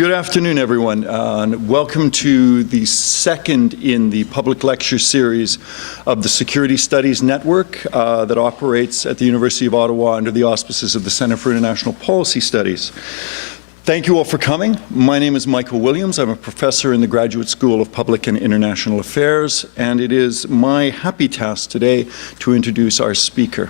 Good afternoon, everyone, and welcome to the second in the public lecture series of the Security Studies Network that operates at the University of Ottawa under the auspices of the Centre for International Policy Studies. Thank you all for coming. My name is Michael Williams. I'm a professor in the Graduate School of Public and International Affairs, and it is my happy task today to introduce our speaker.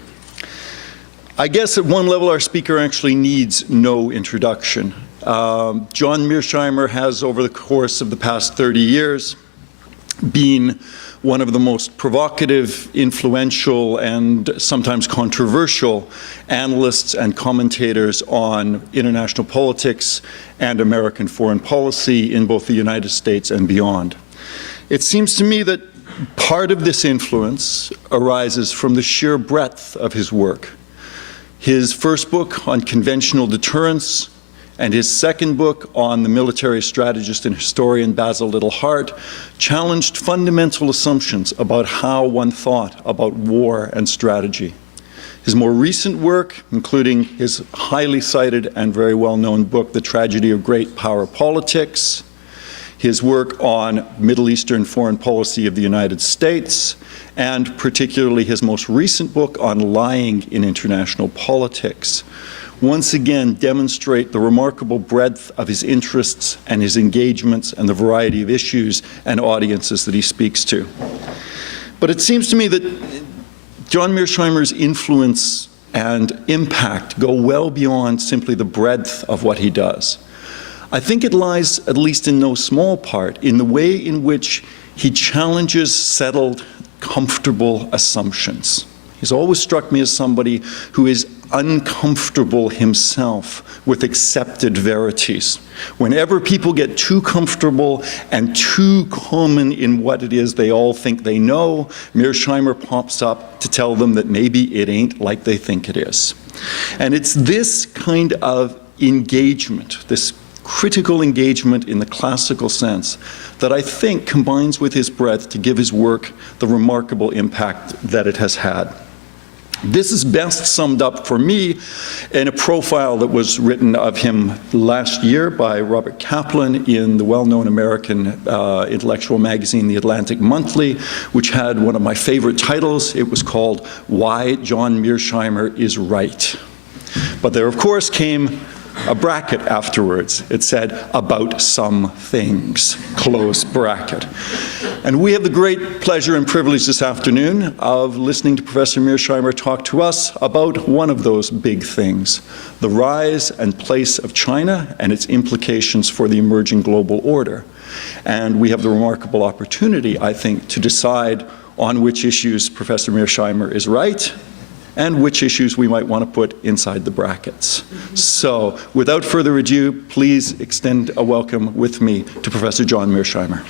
I guess at one level our speaker actually needs no introduction. John Mearsheimer has, over the course of the past 30 years, been one of the most provocative, influential, and sometimes controversial analysts and commentators on international politics and American foreign policy in both the United States and beyond. It seems to me that part of this influence arises from the sheer breadth of his work. His first book on conventional deterrence and his second book on the military strategist and historian Basil Liddell Hart challenged fundamental assumptions about how one thought about war and strategy. His more recent work, including his highly cited and very well-known book, The Tragedy of Great Power Politics, his work on Middle Eastern foreign policy of the United States, and particularly his most recent book on lying in international politics, once again demonstrate the remarkable breadth of his interests and his engagements and the variety of issues and audiences that he speaks to. But it seems to me that John Mearsheimer's influence and impact go well beyond simply the breadth of what he does. I think it lies, at least in no small part, in the way in which he challenges settled, comfortable assumptions. He's always struck me as somebody who is uncomfortable himself with accepted verities. Whenever people get too comfortable and too common in what it is they all think they know, Mearsheimer pops up to tell them that maybe it ain't like they think it is. And it's this kind of engagement, this critical engagement in the classical sense, that I think combines with his breadth to give his work the remarkable impact that it has had. This is best summed up for me in a profile that was written of him last year by Robert Kaplan in the well-known American intellectual magazine, The Atlantic Monthly, which had one of my favorite titles. It was called Why John Mearsheimer is Right. But there, of course, came a bracket afterwards. It said, about some things, close bracket. And we have the great pleasure and privilege this afternoon of listening to Professor Mearsheimer talk to us about one of those big things, the rise and place of China and its implications for the emerging global order. And we have the remarkable opportunity, I think, to decide on which issues Professor Mearsheimer is right and which issues we might want to put inside the brackets. So, without further ado, please extend a welcome with me to Professor John Mearsheimer.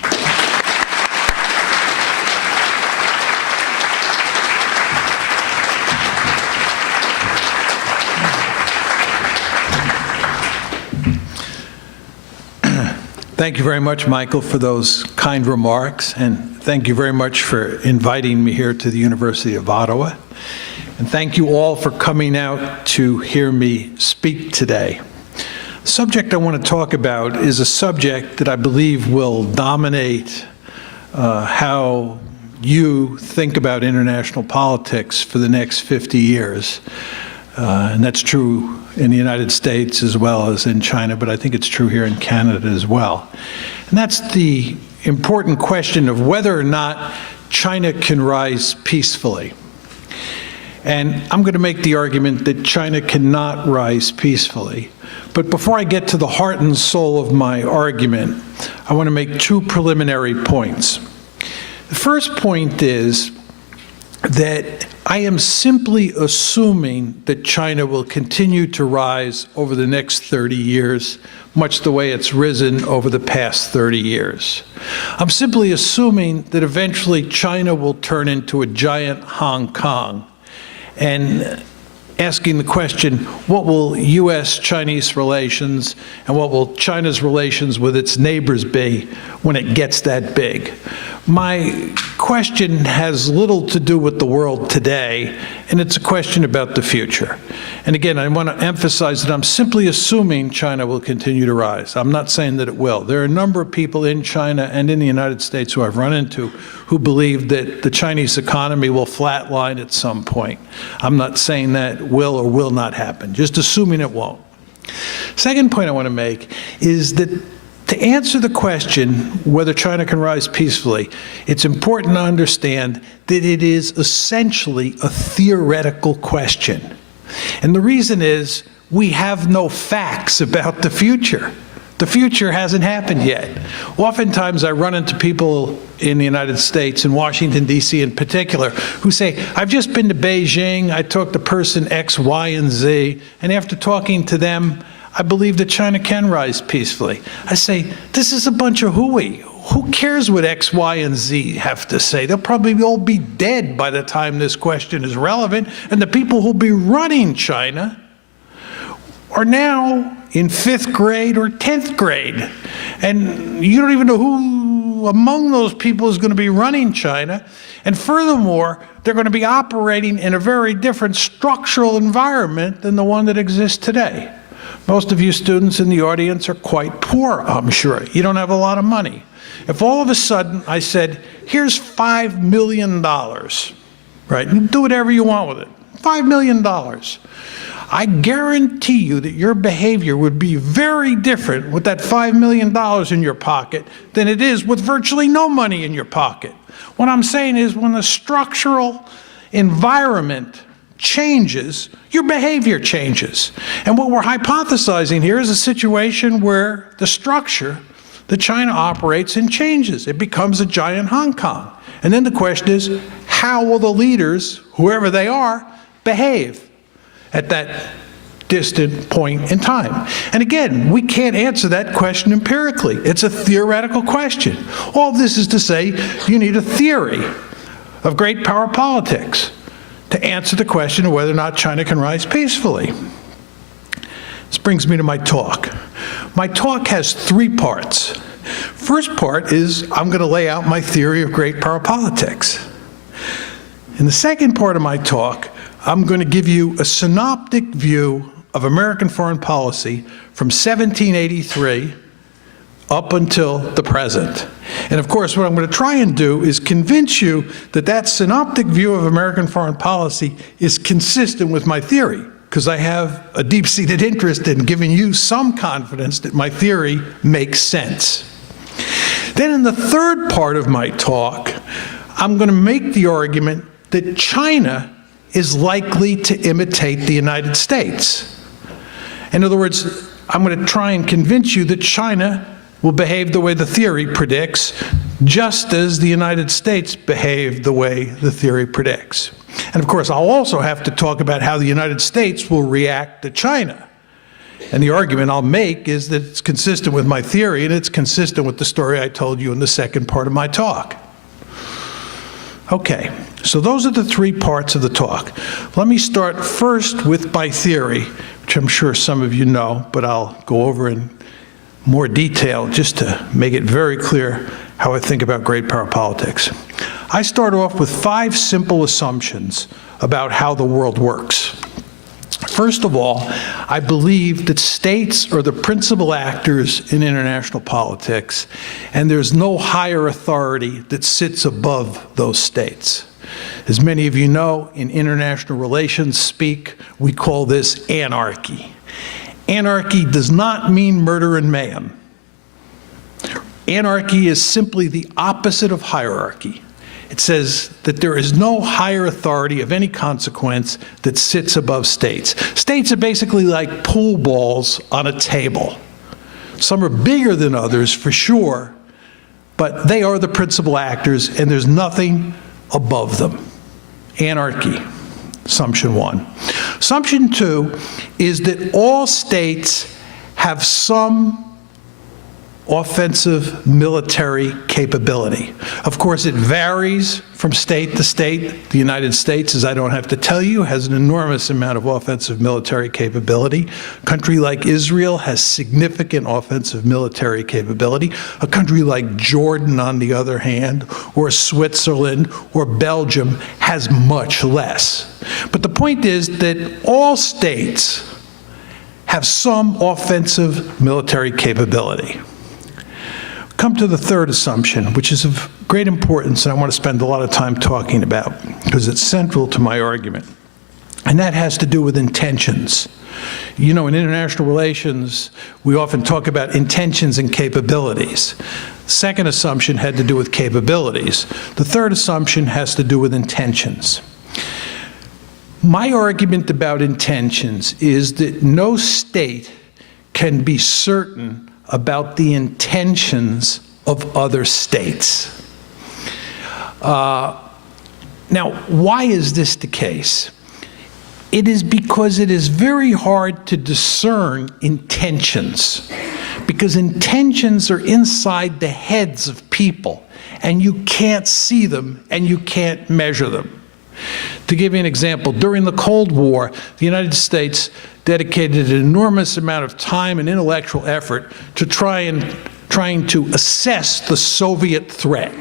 Thank you very much, Michael, for those kind remarks, and thank you very much for inviting me here to the University of Ottawa. And thank you all for coming out to hear me speak today. The subject I want to talk about is a subject that I believe will dominate how you think about international politics for the next 50 years. And that's true in the United States as well as in China, but I think it's true here in Canada as well. And that's the important question of whether or not China can rise peacefully. And I'm going to make the argument that China cannot rise peacefully. But before I get to the heart and soul of my argument, I want to make two preliminary points. The first point is that I am simply assuming that China will continue to rise over the next 30 years, much the way it's risen over the past 30 years. I'm simply assuming that eventually China will turn into a giant Hong Kong, and asking the question, what will U.S.-Chinese relations and what will China's relations with its neighbors be when it gets that big? My question has little to do with the world today, and it's a question about the future. And again, I want to emphasize that I'm simply assuming China will continue to rise. I'm not saying that it will. There are a number of people in China and in the United States who I've run into who believe that the Chinese economy will flatline at some point. I'm not saying that will or will not happen, just assuming it won't. Second point I want to make is that to answer the question whether China can rise peacefully, it's important to understand that it is essentially a theoretical question. And the reason is we have no facts about the future. The future hasn't happened yet. Oftentimes I run into people in the United States, in Washington, D.C. in particular, who say, I've just been to Beijing, I talked to person X, Y, and Z, and after talking to them, I believe that China can rise peacefully. I say, this is a bunch of hooey. Who cares what X, Y, and Z have to say? They'll probably all be dead by the time this question is relevant, and the people who'll be running China are now in 5th grade or 10th grade. And you don't even know who among those people is going to be running China. And furthermore, they're going to be operating in a very different structural environment than the one that exists today. Most of you students in the audience are quite poor, I'm sure. You don't have a lot of money. If all of a sudden I said, here's $5 million, right? You do whatever you want with it. $5 million. I guarantee you that your behavior would be very different with that $5 million in your pocket than it is with virtually no money in your pocket. What I'm saying is when the structural environment changes, your behavior changes. And what we're hypothesizing here is a situation where the structure that China operates in changes. It becomes a giant Hong Kong. And then the question is, how will the leaders, whoever they are, behave at that distant point in time? And again, we can't answer that question empirically. It's a theoretical question. All this is to say you need a theory of great power politics to answer the question of whether or not China can rise peacefully. This brings me to my talk. My talk has 3 parts. First part is I'm going to lay out my theory of great power politics. In the second part of my talk, I'm going to give you a synoptic view of American foreign policy from 1783 up until the present. And of course, what I'm going to try and do is convince you that that synoptic view of American foreign policy is consistent with my theory, because I have a deep-seated interest in giving you some confidence that my theory makes sense. Then in the third part of my talk, I'm going to make the argument that China is likely to imitate the United States. In other words, I'm going to try and convince you that China will behave the way the theory predicts, just as the United States behaved the way the theory predicts. And of course, I'll also have to talk about how the United States will react to China. And the argument I'll make is that it's consistent with my theory, and it's consistent with the story I told you in the second part of my talk. Okay, so those are the 3 parts of the talk. Let me start first with my theory, which I'm sure some of you know, but I'll go over in more detail just to make it very clear how I think about great power politics. I start off with 5 simple assumptions about how the world works. First of all, I believe that states are the principal actors in international politics, and there's no higher authority that sits above those states. As many of you know, in international relations speak, we call this anarchy. Anarchy does not mean murder and mayhem. Anarchy is simply the opposite of hierarchy. It says that there is no higher authority of any consequence that sits above states. States are basically like pool balls on a table. Some are bigger than others, for sure, but they are the principal actors, and there's nothing above them. Anarchy, assumption 1. Assumption 2 is that all states have some offensive military capability. Of course, it varies from state to state. The United States, as I don't have to tell you, has an enormous amount of offensive military capability. A country like Israel has significant offensive military capability. A country like Jordan, on the other hand, or Switzerland or Belgium has much less. But the point is that all states have some offensive military capability. Come to the third assumption, which is of great importance, and I want to spend a lot of time talking about, because it's central to my argument. And that has to do with intentions. You know, in international relations, we often talk about intentions and capabilities. The second assumption had to do with capabilities. The third assumption has to do with intentions. My argument about intentions is that no state can be certain about the intentions of other states. Now, why is this the case? It is because it is very hard to discern intentions, because intentions are inside the heads of people, and you can't see them and you can't measure them. To give you an example, during the Cold War, the United States dedicated an enormous amount of time and intellectual effort to trying to assess the Soviet threat.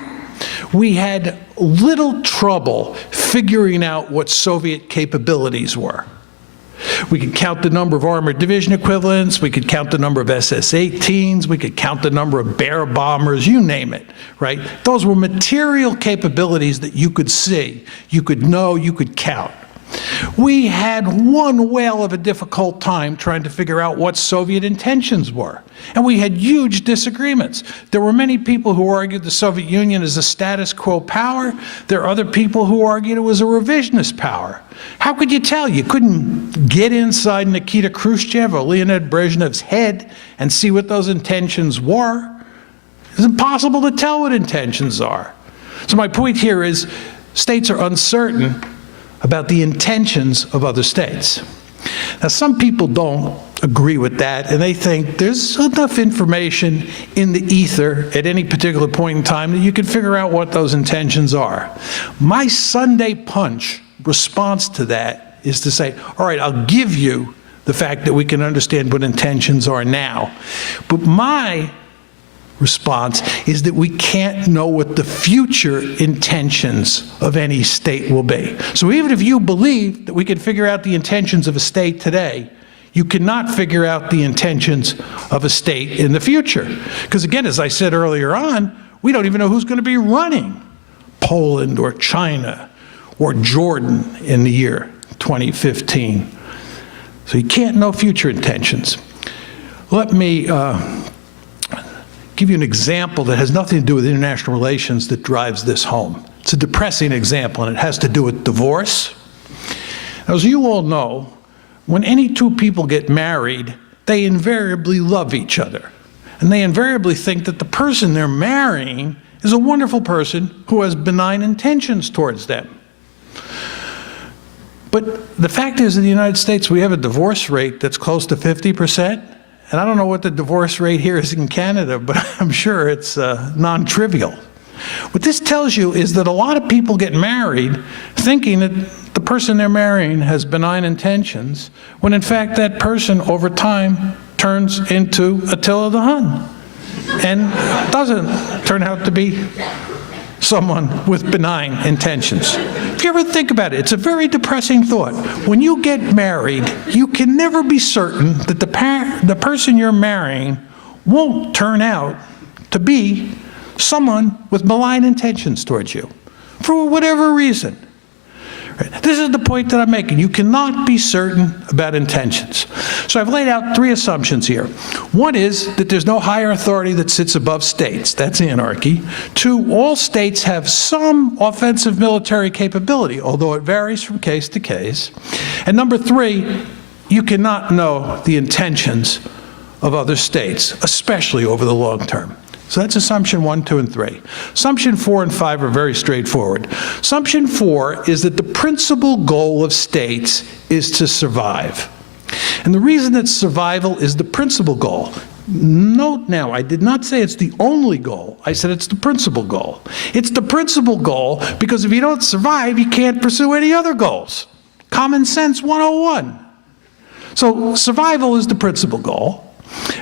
We had little trouble figuring out what Soviet capabilities were. We could count the number of armored division equivalents, we could count the number of SS-18s, we could count the number of Bear bombers, you name it, right? Those were material capabilities that you could see, you could know, you could count. We had one whale of a difficult time trying to figure out what Soviet intentions were. And we had huge disagreements. There were many people who argued the Soviet Union is a status quo power. There are other people who argued it was a revisionist power. How could you tell? You couldn't get inside Nikita Khrushchev or Leonid Brezhnev's head and see what those intentions were. It's impossible to tell what intentions are. So my point here is states are uncertain about the intentions of other states. Now, some people don't agree with that, and they think there's enough information in the ether at any particular point in time that you can figure out what those intentions are. My Sunday punch response to that is to say, all right, I'll give you the fact that we can understand what intentions are now. But my response is that we can't know what the future intentions of any state will be. So even if you believe that we can figure out the intentions of a state today, you cannot figure out the intentions of a state in the future. Because again, as I said earlier on, we don't even know who's going to be running Poland or China or Jordan in the year 2015. So you can't know future intentions. Let me give you an example that has nothing to do with international relations that drives this home. It's a depressing example, and it has to do with divorce. As you all know, when any two people get married, they invariably love each other. And they invariably think that the person they're marrying is a wonderful person who has benign intentions towards them. But the fact is, in the United States, we have a divorce rate that's close to 50%. And I don't know what the divorce rate here is in Canada, but I'm sure it's non-trivial. What this tells you is that a lot of people get married thinking that the person they're marrying has benign intentions, when in fact that person over time turns into Attila the Hun and doesn't turn out to be someone with benign intentions. If you ever think about it, it's a very depressing thought. When you get married, you can never be certain that the person you're marrying won't turn out to be someone with malign intentions towards you, for whatever reason. This is the point that I'm making. You cannot be certain about intentions. So I've laid out three assumptions here. One is that there's no higher authority that sits above states. That's anarchy. Two, all states have some offensive military capability, although it varies from case to case. And number three, you cannot know the intentions of other states, especially over the long term. So that's assumption 1, 2, and 3. Assumption 4 and 5 are very straightforward. Assumption 4 is that the principal goal of states is to survive. And the reason that survival is the principal goal, Note now, I did not say it's the only goal. I said it's the principal goal. It's the principal goal because if you don't survive, you can't pursue any other goals. Common sense 101. So survival is the principal goal.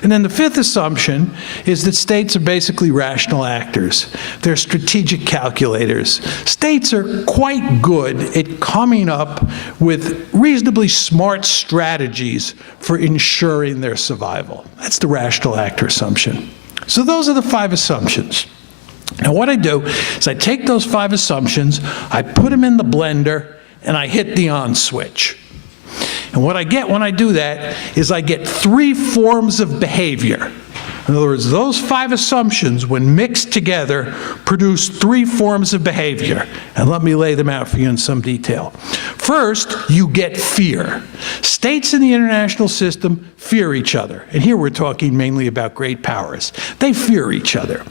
And then the fifth assumption is that states are basically rational actors. They're strategic calculators. States are quite good at coming up with reasonably smart strategies for ensuring their survival. That's the rational actor assumption. So those are the 5 assumptions. Now what I do is I take those 5 assumptions, I put them in the blender, and I hit the on switch. And what I get when I do that is I get 3 forms of behavior. In other words, those 5 assumptions, when mixed together, produce 3 forms of behavior. And let me lay them out for you in some detail. First, you get fear. States in the international system fear each other. And here we're talking mainly about great powers. They fear each other.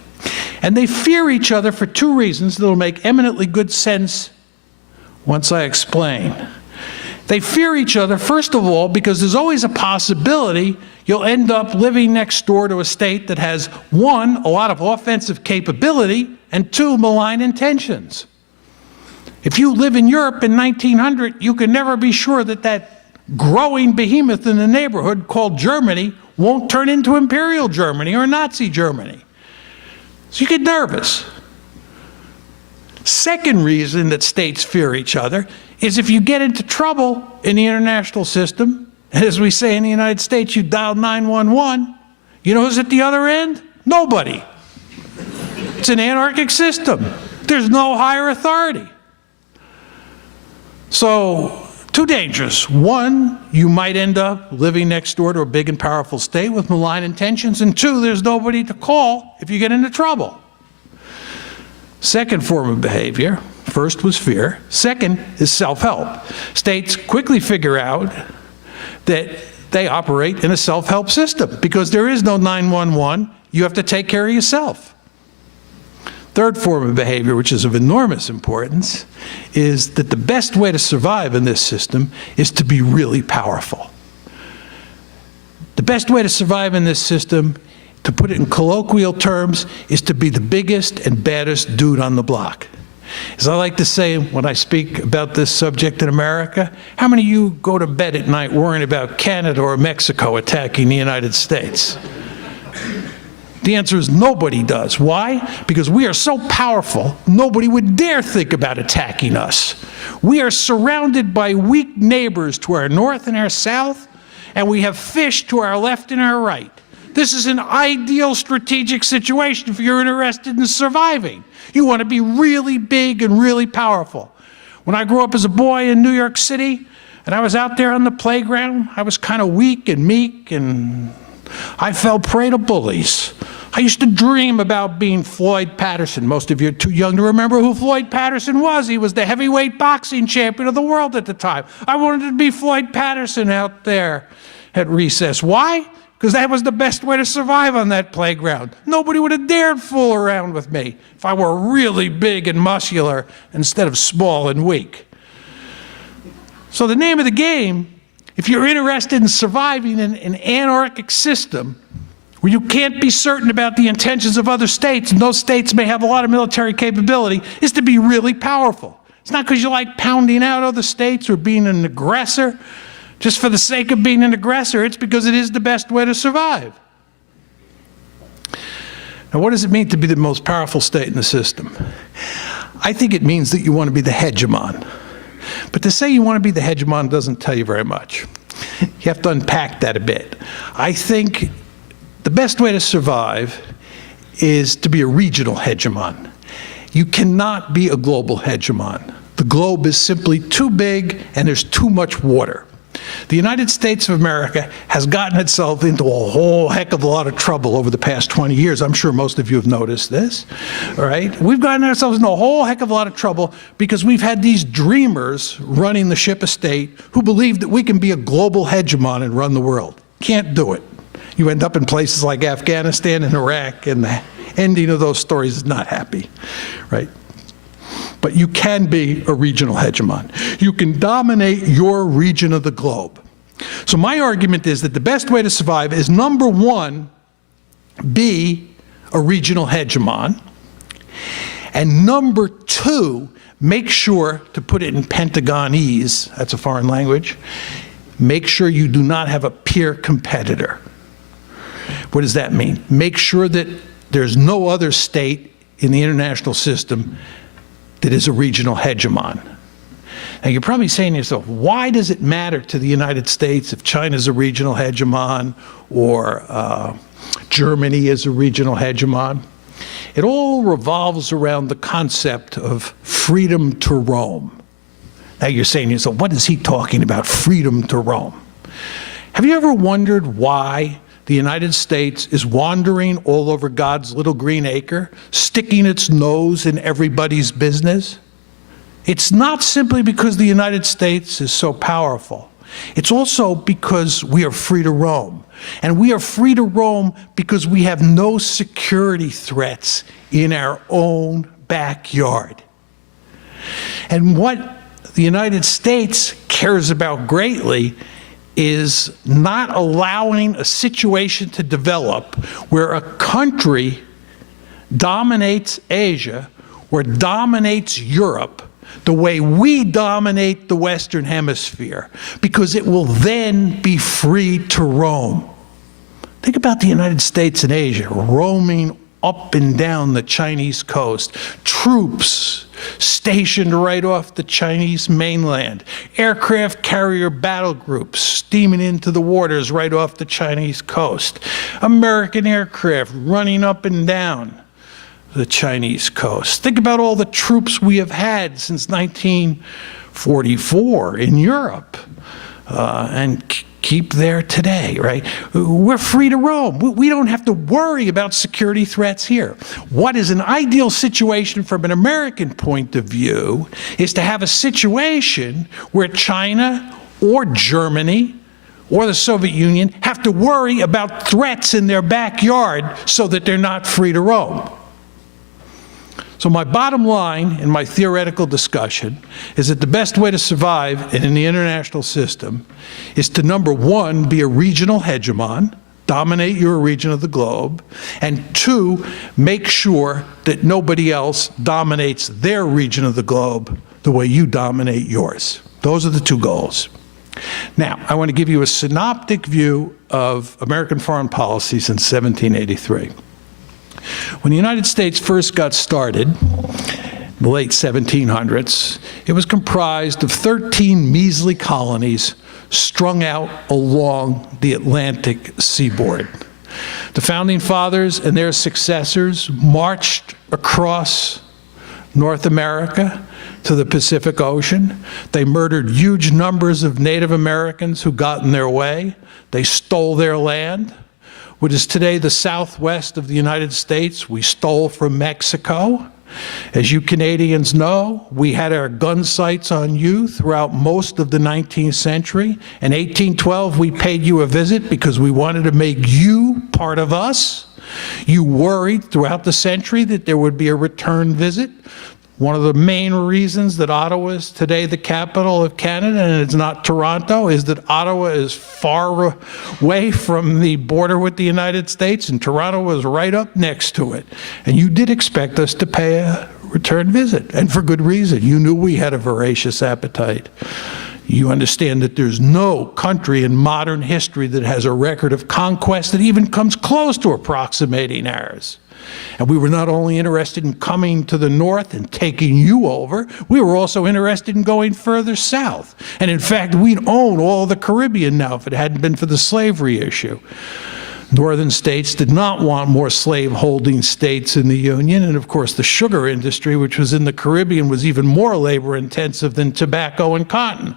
And they fear each other for 2 reasons that will make eminently good sense once I explain. They fear each other, first of all, because there's always a possibility you'll end up living next door to a state that has, 1, a lot of offensive capability, and 2, malign intentions. If you live in Europe in 1900, you can never be sure that that growing behemoth in the neighborhood called Germany won't turn into Imperial Germany or Nazi Germany. So you get nervous. Second reason that states fear each other is if you get into trouble in the international system, as we say in the United States, you dial 911, you know who's at the other end? Nobody. It's an anarchic system. There's no higher authority. So, 2 dangers. 1, you might end up living next door to a big and powerful state with malign intentions, and 2, there's nobody to call if you get into trouble. Second form of behavior, first was fear, second is self-help. States quickly figure out that they operate in a self-help system because there is no 911, you have to take care of yourself. Third form of behavior, which is of enormous importance, is that the best way to survive in this system is to be really powerful. The best way to survive in this system, to put it in colloquial terms, is to be the biggest and baddest dude on the block. As I like to say when I speak about this subject in America, how many of you go to bed at night worrying about Canada or Mexico attacking the United States? The answer is nobody does. Why? Because we are so powerful, nobody would dare think about attacking us. We are surrounded by weak neighbors to our north and our south, and we have fish to our left and our right. This is an ideal strategic situation if you're interested in surviving. You want to be really big and really powerful. When I grew up as a boy in New York City, and I was out there on the playground, I was kind of weak and meek, and I fell prey to bullies. I used to dream about being Floyd Patterson. Most of you are too young to remember who Floyd Patterson was. He was the heavyweight boxing champion of the world at the time. I wanted to be Floyd Patterson out there at recess. Why? Because that was the best way to survive on that playground. Nobody would have dared fool around with me if I were really big and muscular instead of small and weak. So the name of the game, if you're interested in surviving in an anarchic system where you can't be certain about the intentions of other states, and those states may have a lot of military capability, is to be really powerful. It's not because you like pounding out other states or being an aggressor, just for the sake of being an aggressor. It's because it is the best way to survive. Now, what does it mean to be the most powerful state in the system? I think it means that you want to be the hegemon. But to say you want to be the hegemon doesn't tell you very much. You have to unpack that a bit. I think the best way to survive is to be a regional hegemon. You cannot be a global hegemon. The globe is simply too big and there's too much water. The United States of America has gotten itself into a whole heck of a lot of trouble over the past 20 years. I'm sure most of you have noticed this, all right? We've gotten ourselves into a whole heck of a lot of trouble because we've had these dreamers running the ship of state who believe that we can be a global hegemon and run the world. Can't do it. You end up in places like Afghanistan and Iraq, and the ending of those stories is not happy, right? But you can be a regional hegemon. You can dominate your region of the globe. So my argument is that the best way to survive is, number one, be a regional hegemon. And number two, make sure, to put it in Pentagonese, that's a foreign language, make sure you do not have a peer competitor. What does that mean? Make sure that there's no other state in the international system that is a regional hegemon. Now, you're probably saying to yourself, why does it matter to the United States if China's a regional hegemon or Germany is a regional hegemon? It all revolves around the concept of freedom to roam. Now, you're saying to yourself, what is he talking about, freedom to roam? Have you ever wondered why the United States is wandering all over God's little green acre, sticking its nose in everybody's business? It's not simply because the United States is so powerful. It's also because we are free to roam. And we are free to roam because we have no security threats in our own backyard. And what the United States cares about greatly is not allowing a situation to develop where a country dominates Asia or dominates Europe the way we dominate the Western Hemisphere, because it will then be free to roam. Think about the United States and Asia roaming up and down the Chinese coast, troops stationed right off the Chinese mainland, aircraft carrier battle groups steaming into the waters right off the Chinese coast, American aircraft running up and down the Chinese coast. Think about all the troops we have had since 1944 in Europe and keep there today, right? We're free to roam. We don't have to worry about security threats here. What is an ideal situation from an American point of view is to have a situation where China or Germany or the Soviet Union have to worry about threats in their backyard so that they're not free to roam. So my bottom line in my theoretical discussion is that the best way to survive in the international system is to, number one, be a regional hegemon, dominate your region of the globe, and two, make sure that nobody else dominates their region of the globe the way you dominate yours. Those are the two goals. Now, I want to give you a synoptic view of American foreign policy since 1783. When the United States first got started, in the late 1700s, it was comprised of 13 measly colonies strung out along the Atlantic seaboard. The Founding Fathers and their successors marched across North America to the Pacific Ocean. They murdered huge numbers of Native Americans who got in their way. They stole their land. What is today the southwest of the United States, we stole from Mexico. As you Canadians know, we had our gun sights on you throughout most of the 19th century. In 1812, we paid you a visit because we wanted to make you part of us. You worried throughout the century that there would be a return visit. One of the main reasons that Ottawa is today the capital of Canada and it's not Toronto is that Ottawa is far away from the border with the United States and Toronto was right up next to it. And you did expect us to pay a return visit, and for good reason. You knew we had a voracious appetite. You understand that there's no country in modern history that has a record of conquest that even comes close to approximating ours. And we were not only interested in coming to the north and taking you over, we were also interested in going further south. And in fact, we'd own all the Caribbean now if it hadn't been for the slavery issue. Northern states did not want more slave-holding states in the Union, and of course the sugar industry, which was in the Caribbean, was even more labor-intensive than tobacco and cotton.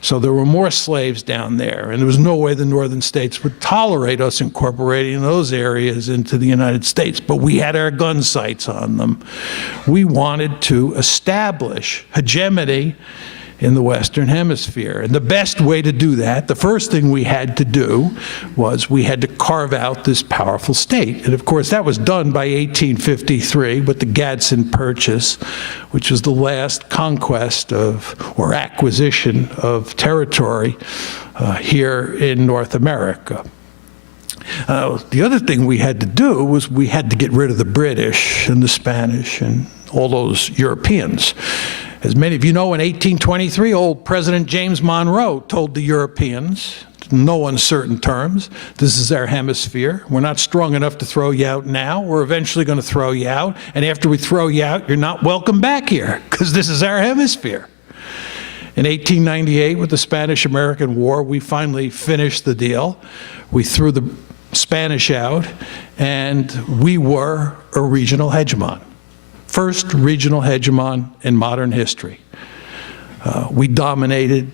So there were more slaves down there, and there was no way the northern states would tolerate us incorporating those areas into the United States, but we had our gun sights on them. We wanted to establish hegemony in the Western Hemisphere. And the best way to do that, the first thing we had to do was we had to carve out this powerful state. And of course, that was done by 1853 with the Gadsden Purchase, which was the last conquest of, or acquisition of territory here in North America. The other thing we had to do was we had to get rid of the British and the Spanish and all those Europeans. As many of you know, in 1823, old President James Monroe told the Europeans, in no uncertain terms, this is our hemisphere. We're not strong enough to throw you out now. We're eventually going to throw you out. And after we throw you out, you're not welcome back here, because this is our hemisphere. In 1898, with the Spanish-American War, we finally finished the deal. We threw the Spanish out, and we were a regional hegemon. First regional hegemon in modern history. We dominated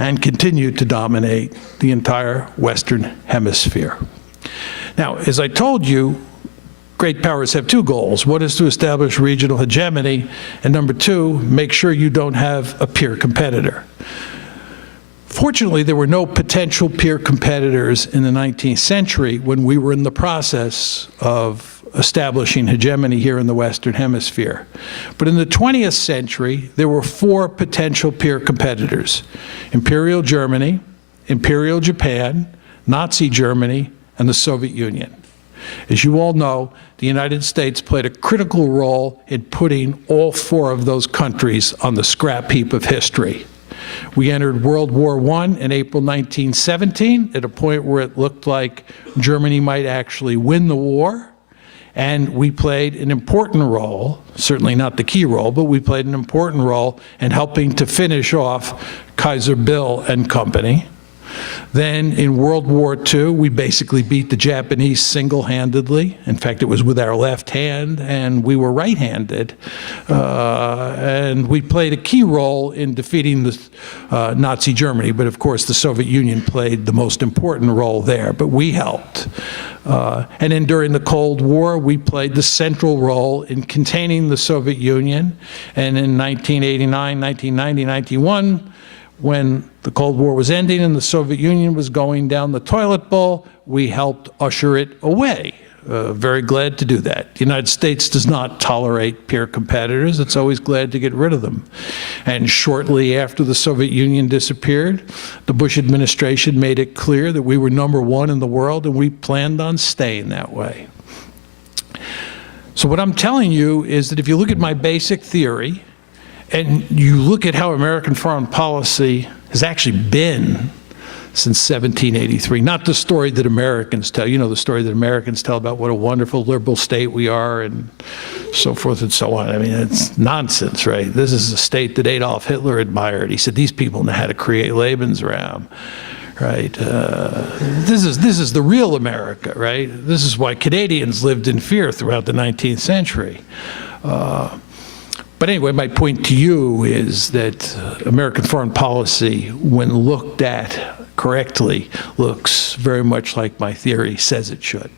and continue to dominate the entire Western Hemisphere. Now, as I told you, great powers have two goals. One is to establish regional hegemony, and number two, make sure you don't have a peer competitor. Fortunately, there were no potential peer competitors in the 19th century when we were in the process of establishing hegemony here in the Western Hemisphere. But in the 20th century, there were four potential peer competitors: Imperial Germany, Imperial Japan, Nazi Germany, and the Soviet Union. As you all know, the United States played a critical role in putting all four of those countries on the scrap heap of history. We entered World War I in April 1917 at a point where it looked like Germany might actually win the war. And we played an important role, certainly not the key role, but we played an important role in helping to finish off Kaiser Bill and company. Then in World War II, we basically beat the Japanese single-handedly. In fact, it was with our left hand, and we were right-handed. And we played a key role in defeating the Nazi Germany, but of course the Soviet Union played the most important role there, but we helped. And then during the Cold War, we played the central role in containing the Soviet Union. And in 1989, 1990, 1991, when the Cold War was ending and the Soviet Union was going down the toilet bowl, we helped usher it away. Very glad to do that. The United States does not tolerate peer competitors. It's always glad to get rid of them. And shortly after the Soviet Union disappeared, the Bush administration made it clear that we were #1 in the world, and we planned on staying that way. So what I'm telling you is that if you look at my basic theory, and you look at how American foreign policy has actually been since 1783, not the story that Americans tell. You know the story that Americans tell about what a wonderful liberal state we are and so forth and so on. I mean, it's nonsense, right? This is a state that Adolf Hitler admired. He said, these people know how to create Lebensraum, right? This is the real America, right? This is why Canadians lived in fear throughout the 19th century. But anyway, my point to you is that American foreign policy, when looked at correctly, looks very much like my theory says it should.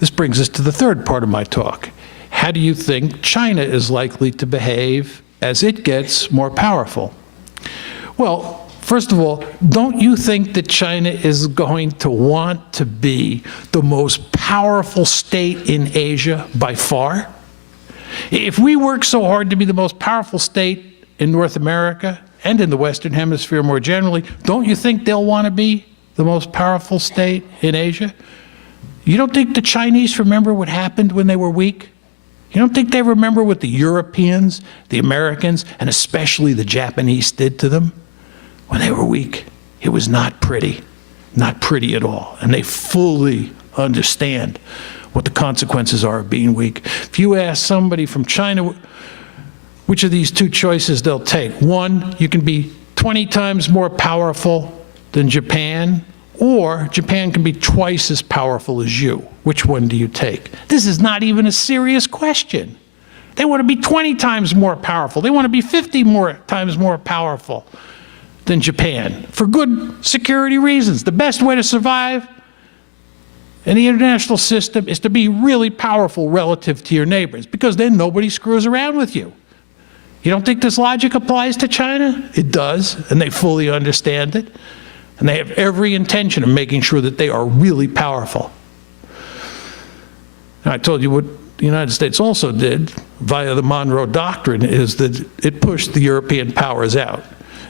This brings us to the third part of my talk. How do you think China is likely to behave as it gets more powerful? Well, first of all, don't you think that China is going to want to be the most powerful state in Asia by far? If we work so hard to be the most powerful state in North America and in the Western Hemisphere more generally, don't you think they'll want to be the most powerful state in Asia? You don't think the Chinese remember what happened when they were weak? You don't think they remember what the Europeans, the Americans, and especially the Japanese did to them when they were weak? It was not pretty at all. And they fully understand what the consequences are of being weak. If you ask somebody from China which of these two choices they'll take, one, you can be 20 times more powerful than Japan, or Japan can be twice as powerful as you. Which one do you take? This is not even a serious question. They want to be 20 times more powerful. They want to be 50 times more powerful than Japan for good security reasons. The best way to survive in the international system is to be really powerful relative to your neighbors, because then nobody screws around with you. You don't think this logic applies to China? It does, and they fully understand it. And they have every intention of making sure that they are really powerful. Now, I told you what the United States also did via the Monroe Doctrine is that it pushed the European powers out.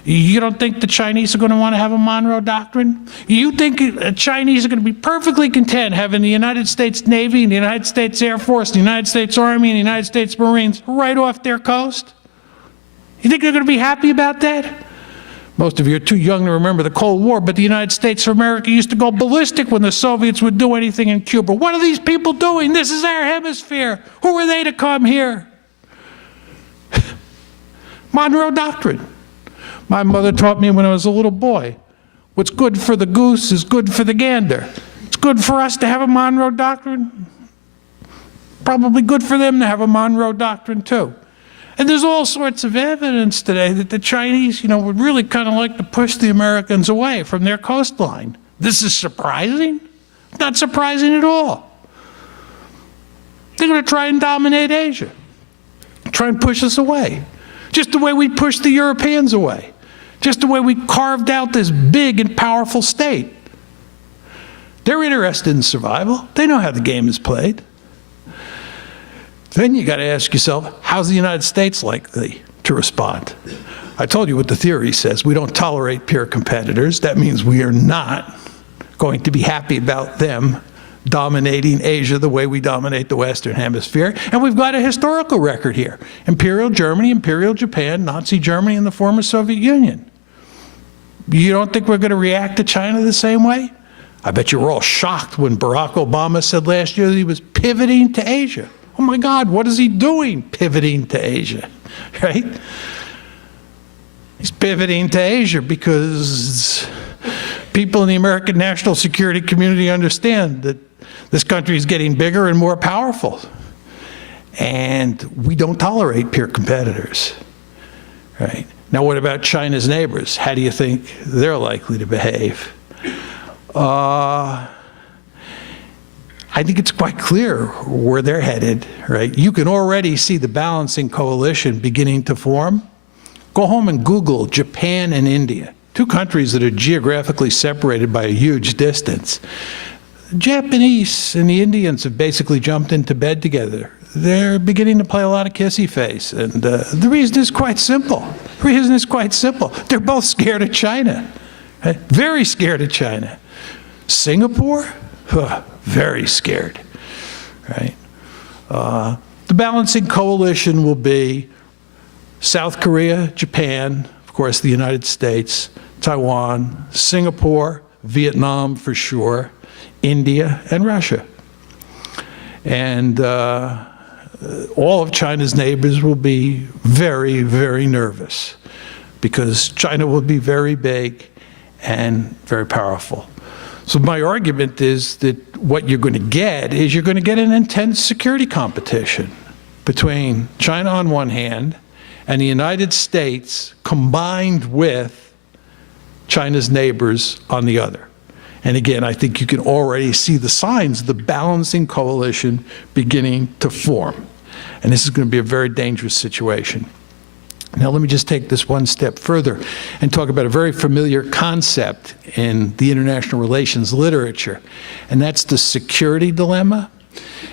You don't think the Chinese are going to want to have a Monroe Doctrine? You think the Chinese are going to be perfectly content having the United States Navy and the United States Air Force, the United States Army and the United States Marines right off their coast? You think they're going to be happy about that? Most of you are too young to remember the Cold War, but the United States of America used to go ballistic when the Soviets would do anything in Cuba. What are these people doing? This is our hemisphere. Who are they to come here? Monroe Doctrine. My mother taught me when I was a little boy, what's good for the goose is good for the gander. It's good for us to have a Monroe Doctrine. Probably good for them to have a Monroe Doctrine too. And there's all sorts of evidence today that the Chinese, would really kind of like to push the Americans away from their coastline. This is surprising? Not surprising at all. They're going to try and dominate Asia, try and push us away, just the way we pushed the Europeans away, just the way we carved out this big and powerful state. They're interested in survival. They know how the game is played. Then you got to ask yourself, how's the United States likely to respond? I told you what the theory says. We don't tolerate peer competitors. That means we are not going to be happy about them dominating Asia the way we dominate the Western Hemisphere. And we've got a historical record here. Imperial Germany, Imperial Japan, Nazi Germany, and the former Soviet Union. You don't think we're going to react to China the same way? I bet you were all shocked when Barack Obama said last year that he was pivoting to Asia. Oh my God, what is he doing pivoting to Asia, right? He's pivoting to Asia because people in the American national security community understand that this country is getting bigger and more powerful. And we don't tolerate peer competitors, right? Now what about China's neighbors? How do you think they're likely to behave? I think it's quite clear where they're headed, right? You can already see the balancing coalition beginning to form. Go home and Google Japan and India, two countries that are geographically separated by a huge distance. The Japanese and the Indians have basically jumped into bed together. They're beginning to play a lot of kissy face, and the reason is quite simple. The reason is quite simple. They're both scared of China, right? Very scared of China. Singapore? Very scared, right? The balancing coalition will be South Korea, Japan, of course the United States, Taiwan, Singapore, Vietnam for sure, India, and Russia. And all of China's neighbors will be very, very nervous because China will be very big and very powerful. So my argument is that what you're going to get is you're going to get an intense security competition between China on one hand and the United States combined with China's neighbors on the other. And again, I think you can already see the signs of the balancing coalition beginning to form. And this is going to be a very dangerous situation. Now let me just take this one step further and talk about a very familiar concept in the international relations literature, and that's the security dilemma.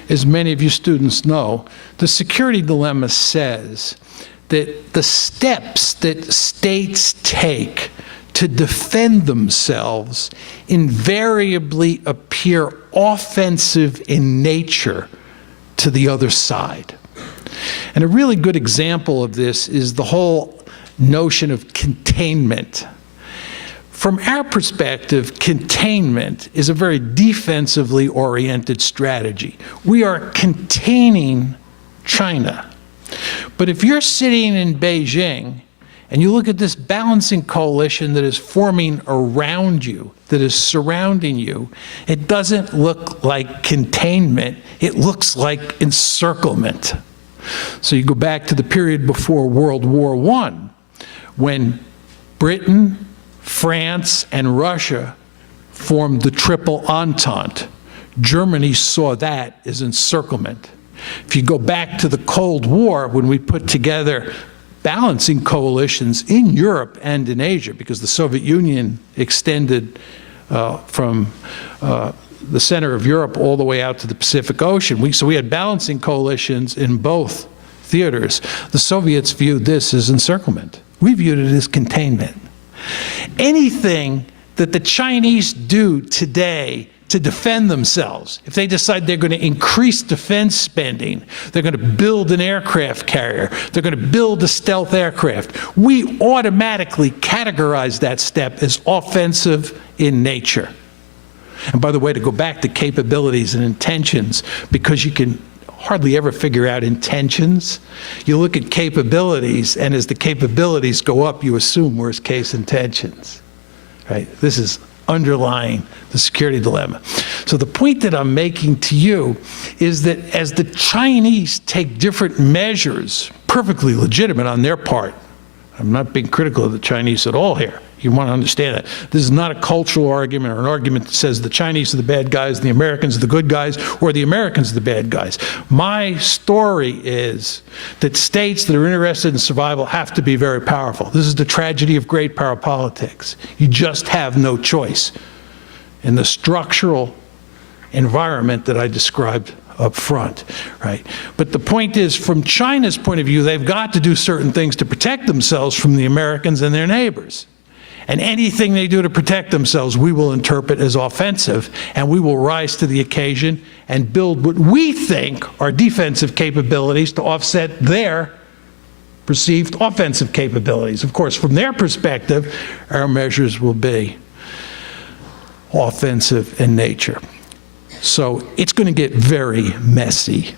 As many of you students know, the security dilemma says that the steps that states take to defend themselves invariably appear offensive in nature to the other side. And a really good example of this is the whole notion of containment. From our perspective, containment is a very defensively oriented strategy. We are containing China. But if you're sitting in Beijing and you look at this balancing coalition that is forming around you, that is surrounding you, it doesn't look like containment, it looks like encirclement. So you go back to the period before World War I, when Britain, France, and Russia formed the Triple Entente. Germany saw that as encirclement. If you go back to the Cold War, when we put together balancing coalitions in Europe and in Asia, because the Soviet Union extended from the center of Europe all the way out to the Pacific Ocean. So we had balancing coalitions in both theaters. The Soviets viewed this as encirclement. We viewed it as containment. Anything that the Chinese do today to defend themselves, if they decide they're going to increase defense spending, they're going to build an aircraft carrier, they're going to build a stealth aircraft, we automatically categorize that step as offensive in nature. And by the way, to go back to capabilities and intentions, because you can hardly ever figure out intentions, you look at capabilities, and as the capabilities go up, you assume worst case intentions, right? This is underlying the security dilemma. So the point that I'm making to you is that as the Chinese take different measures, perfectly legitimate on their part, I'm not being critical of the Chinese at all here. You want to understand that. This is not a cultural argument or an argument that says the Chinese are the bad guys, the Americans are the good guys, or the Americans are the bad guys. My story is that states that are interested in survival have to be very powerful. This is the tragedy of great power politics. You just have no choice in the structural environment that I described up front, right? But the point is, from China's point of view, they've got to do certain things to protect themselves from the Americans and their neighbors. And anything they do to protect themselves, we will interpret as offensive, and we will rise to the occasion and build what we think are defensive capabilities to offset their perceived offensive capabilities. Of course, from their perspective, our measures will be offensive in nature. So it's going to get very messy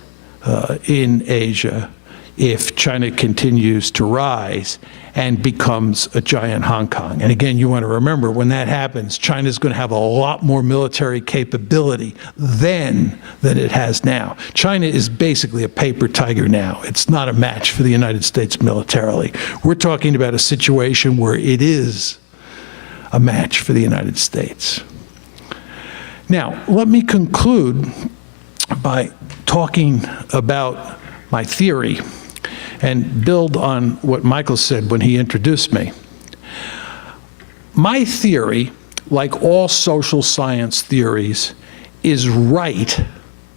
in Asia if China continues to rise and becomes a giant Hong Kong. And again, you want to remember, when that happens, China's going to have a lot more military capability then than it has now. China is basically a paper tiger now. It's not a match for the United States militarily. We're talking about a situation where it is a match for the United States. Now, let me conclude by talking about my theory and build on what Michael said when he introduced me. My theory, like all social science theories, is right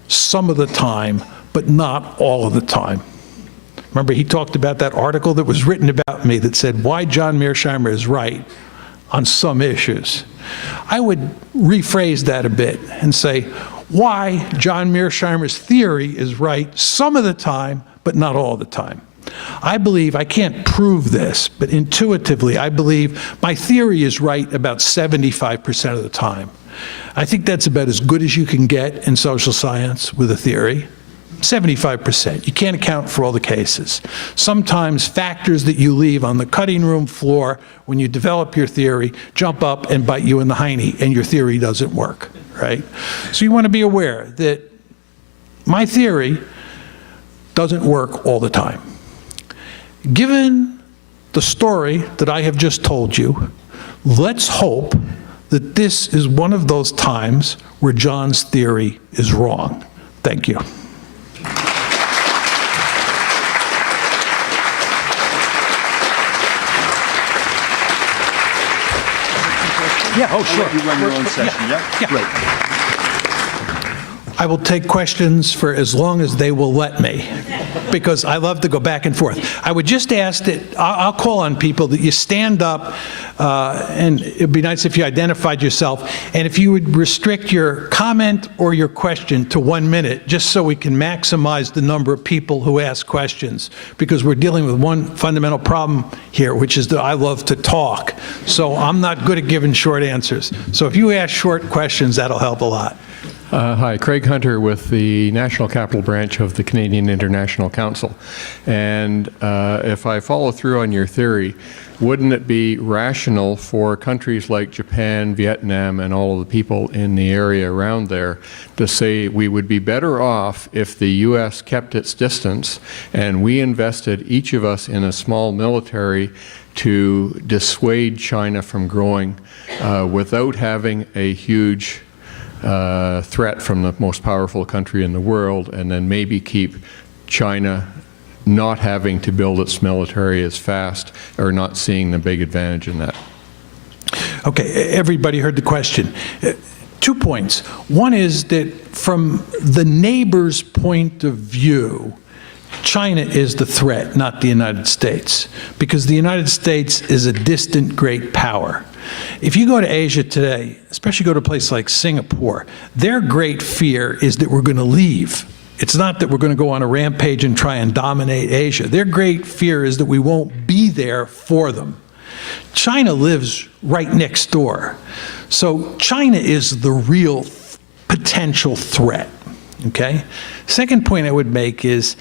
some of the time, but not all of the time. Remember, he talked about that article that was written about me that said why John Mearsheimer is right on some issues. I would rephrase that a bit and say why John Mearsheimer's theory is right some of the time, but not all the time. I believe, I can't prove this, but intuitively, I believe my theory is right about 75% of the time. I think that's about as good as you can get in social science with a theory. 75%. You can't account for all the cases. Sometimes factors that you leave on the cutting room floor when you develop your theory jump up and bite you in the hiney, and your theory doesn't work, right? So you want to be aware that my theory doesn't work all the time. Given the story that I have just told you, let's hope that this is one of those times where John's theory is wrong. Thank you. Yeah, oh, sure. You run your own session, yeah? Great. I will take questions for as long as they will let me, because I love to go back and forth. I would just ask that, I'll call on people that you stand up, and it'd be nice if you identified yourself, and if you would restrict your comment or your question to 1 minute, just so we can maximize the number of people who ask questions, because we're dealing with one fundamental problem here, which is that I love to talk, so I'm not good at giving short answers. So if you ask short questions, that'll help a lot. Hi, Craig Hunter with the National Capital Branch of the Canadian International Council. And if I follow through on your theory, wouldn't it be rational for countries like Japan, Vietnam, and all of the people in the area around there to say we would be better off if the U.S. kept its distance and we invested, each of us, in a small military to dissuade China from growing without having a huge threat from the most powerful country in the world, and then maybe keep China not having to build its military as fast, or not seeing the big advantage in that. Okay, everybody heard the question. 2 points. One is that from the neighbor's point of view, China is the threat, not the United States, because the United States is a distant great power. If you go to Asia today, especially go to a place like Singapore, their great fear is that we're going to leave. It's not that we're going to go on a rampage and try and dominate Asia. Their great fear is that we won't be there for them. China lives right next door. So China is the real potential threat, okay? Second point I would make is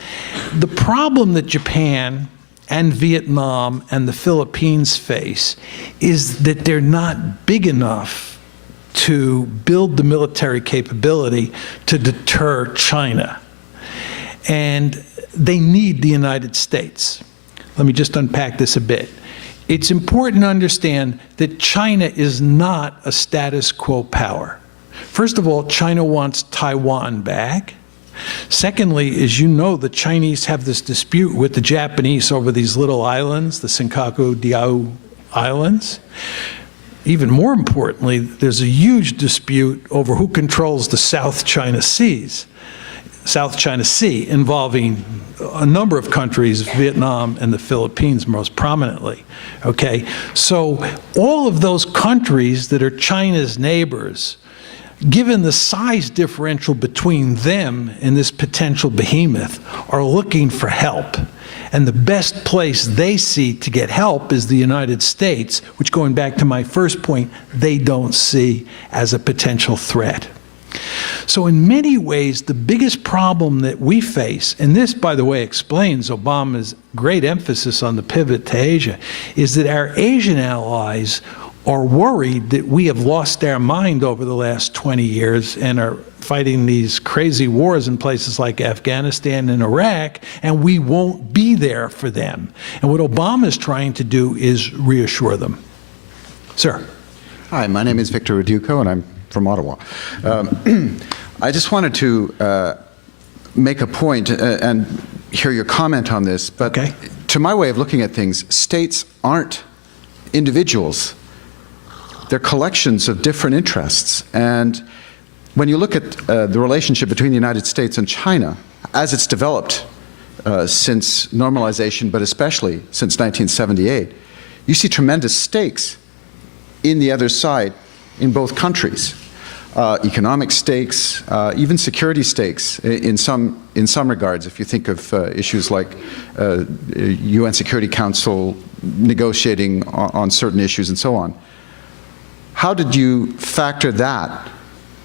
the problem that Japan and Vietnam and the Philippines face is that they're not big enough to build the military capability to deter China. And they need the United States. Let me just unpack this a bit. It's important to understand that China is not a status quo power. First of all, China wants Taiwan back. Secondly, as you know, the Chinese have this dispute with the Japanese over these little islands, the Senkaku Diaoyu Islands. Even more importantly, there's a huge dispute over who controls the South China Sea, involving a number of countries, Vietnam and the Philippines most prominently, okay? So all of those countries that are China's neighbors, given the size differential between them and this potential behemoth, are looking for help. And the best place they see to get help is the United States, which, going back to my first point, they don't see as a potential threat. So in many ways, the biggest problem that we face, and this, by the way, explains Obama's great emphasis on the pivot to Asia, is that our Asian allies are worried that we have lost our mind over the last 20 years and are fighting these crazy wars in places like Afghanistan and Iraq, and we won't be there for them. And what Obama is trying to do is reassure them. Sir. Hi, my name is Victor Raduco, and I'm from Ottawa. I just wanted to make a point and hear your comment on this, but okay. To my way of looking at things, states aren't individuals. They're collections of different interests. And when you look at the relationship between the United States and China, as it's developed since normalization, but especially since 1978, you see tremendous stakes in the other side in both countries. Economic stakes, even security stakes in some regards. If you think of issues like UN Security Council negotiating on certain issues and so on. How did you factor that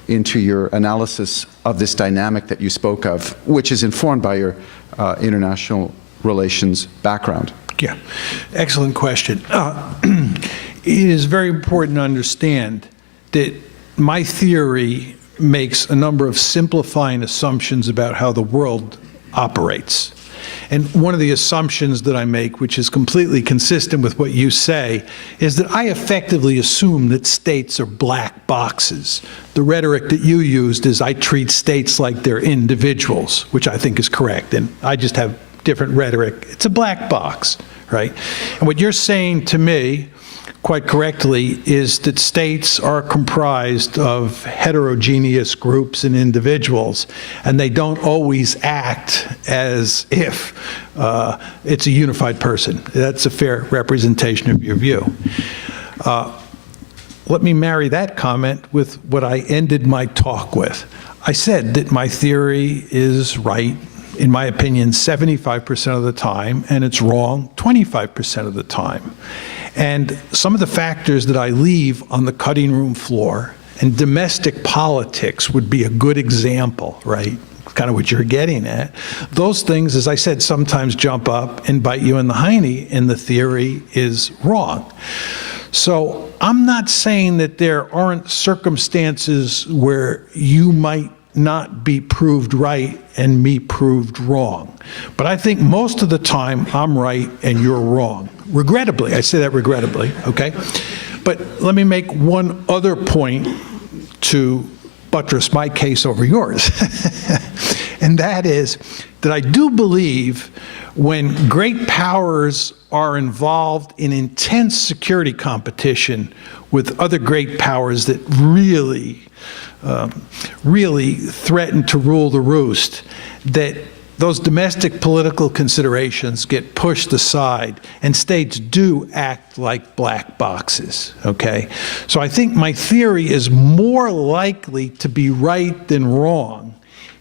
into your analysis of this dynamic that you spoke of, which is informed by your international relations background? Yeah, excellent question. It is very important to understand that my theory makes a number of simplifying assumptions about how the world operates. And one of the assumptions that I make, which is completely consistent with what you say, is that I effectively assume that states are black boxes. The rhetoric that you used is I treat states like they're individuals, which I think is correct, and I just have different rhetoric. It's a black box, right? And what you're saying to me, quite correctly, is that states are comprised of heterogeneous groups and individuals, and they don't always act as if it's a unified person. That's a fair representation of your view. Let me marry that comment with what I ended my talk with. I said that my theory is right, in my opinion, 75% of the time, and it's wrong 25% of the time. And some of the factors that I leave on the cutting room floor, and domestic politics would be a good example, right? Kind of what you're getting at. Those things, as I said, sometimes jump up and bite you in the hiney, and the theory is wrong. So I'm not saying that there aren't circumstances where you might not be proved right and me proved wrong. But I think most of the time I'm right and you're wrong. Regrettably, I say that regrettably, okay? But let me make one other point to buttress my case over yours. And that is that I do believe when great powers are involved in intense security competition with other great powers that really threaten to rule the roost, that those domestic political considerations get pushed aside, and states do act like black boxes, okay? So I think my theory is more likely to be right than wrong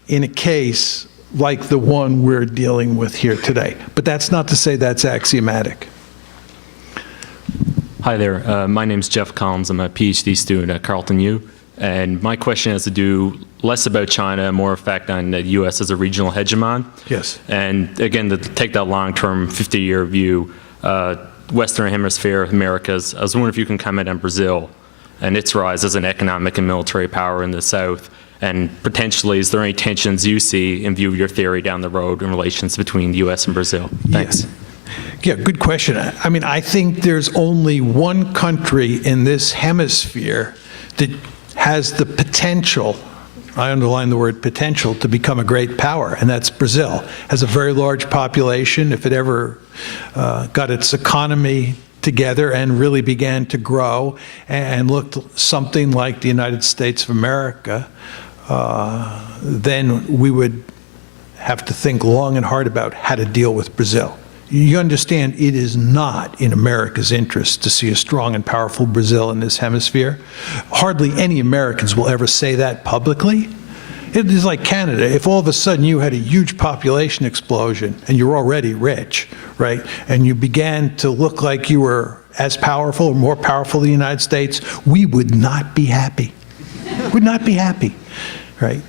in a case like the one we're dealing with here today. But that's not to say that's axiomatic. Hi there. My name's Jeff Collins. I'm a Ph.D. student at Carleton U. And my question has to do less about China, more effect on the U.S. as a regional hegemon. Yes. And again, to take that long-term 50-year view, Western Hemisphere, Americas, I was wondering if you can comment on Brazil and its rise as an economic and military power in the South. And potentially, is there any tensions you see in view of your theory down the road in relations between the U.S. and Brazil? Thanks. Yeah, good question. I mean, I think there's only one country in this hemisphere that has the potential, I underline the word potential, to become a great power, and that's Brazil. Has a very large population. If it ever got its economy together and really began to grow and looked something like the United States of America, then we would have to think long and hard about how to deal with Brazil. You understand it is not in America's interest to see a strong and powerful Brazil in this hemisphere. Hardly any Americans will ever say that publicly. It is like Canada. If all of a sudden you had a huge population explosion and you're already rich, right, and you began to look like you were as powerful or more powerful than the United States, we would not be happy. Would not be happy, right?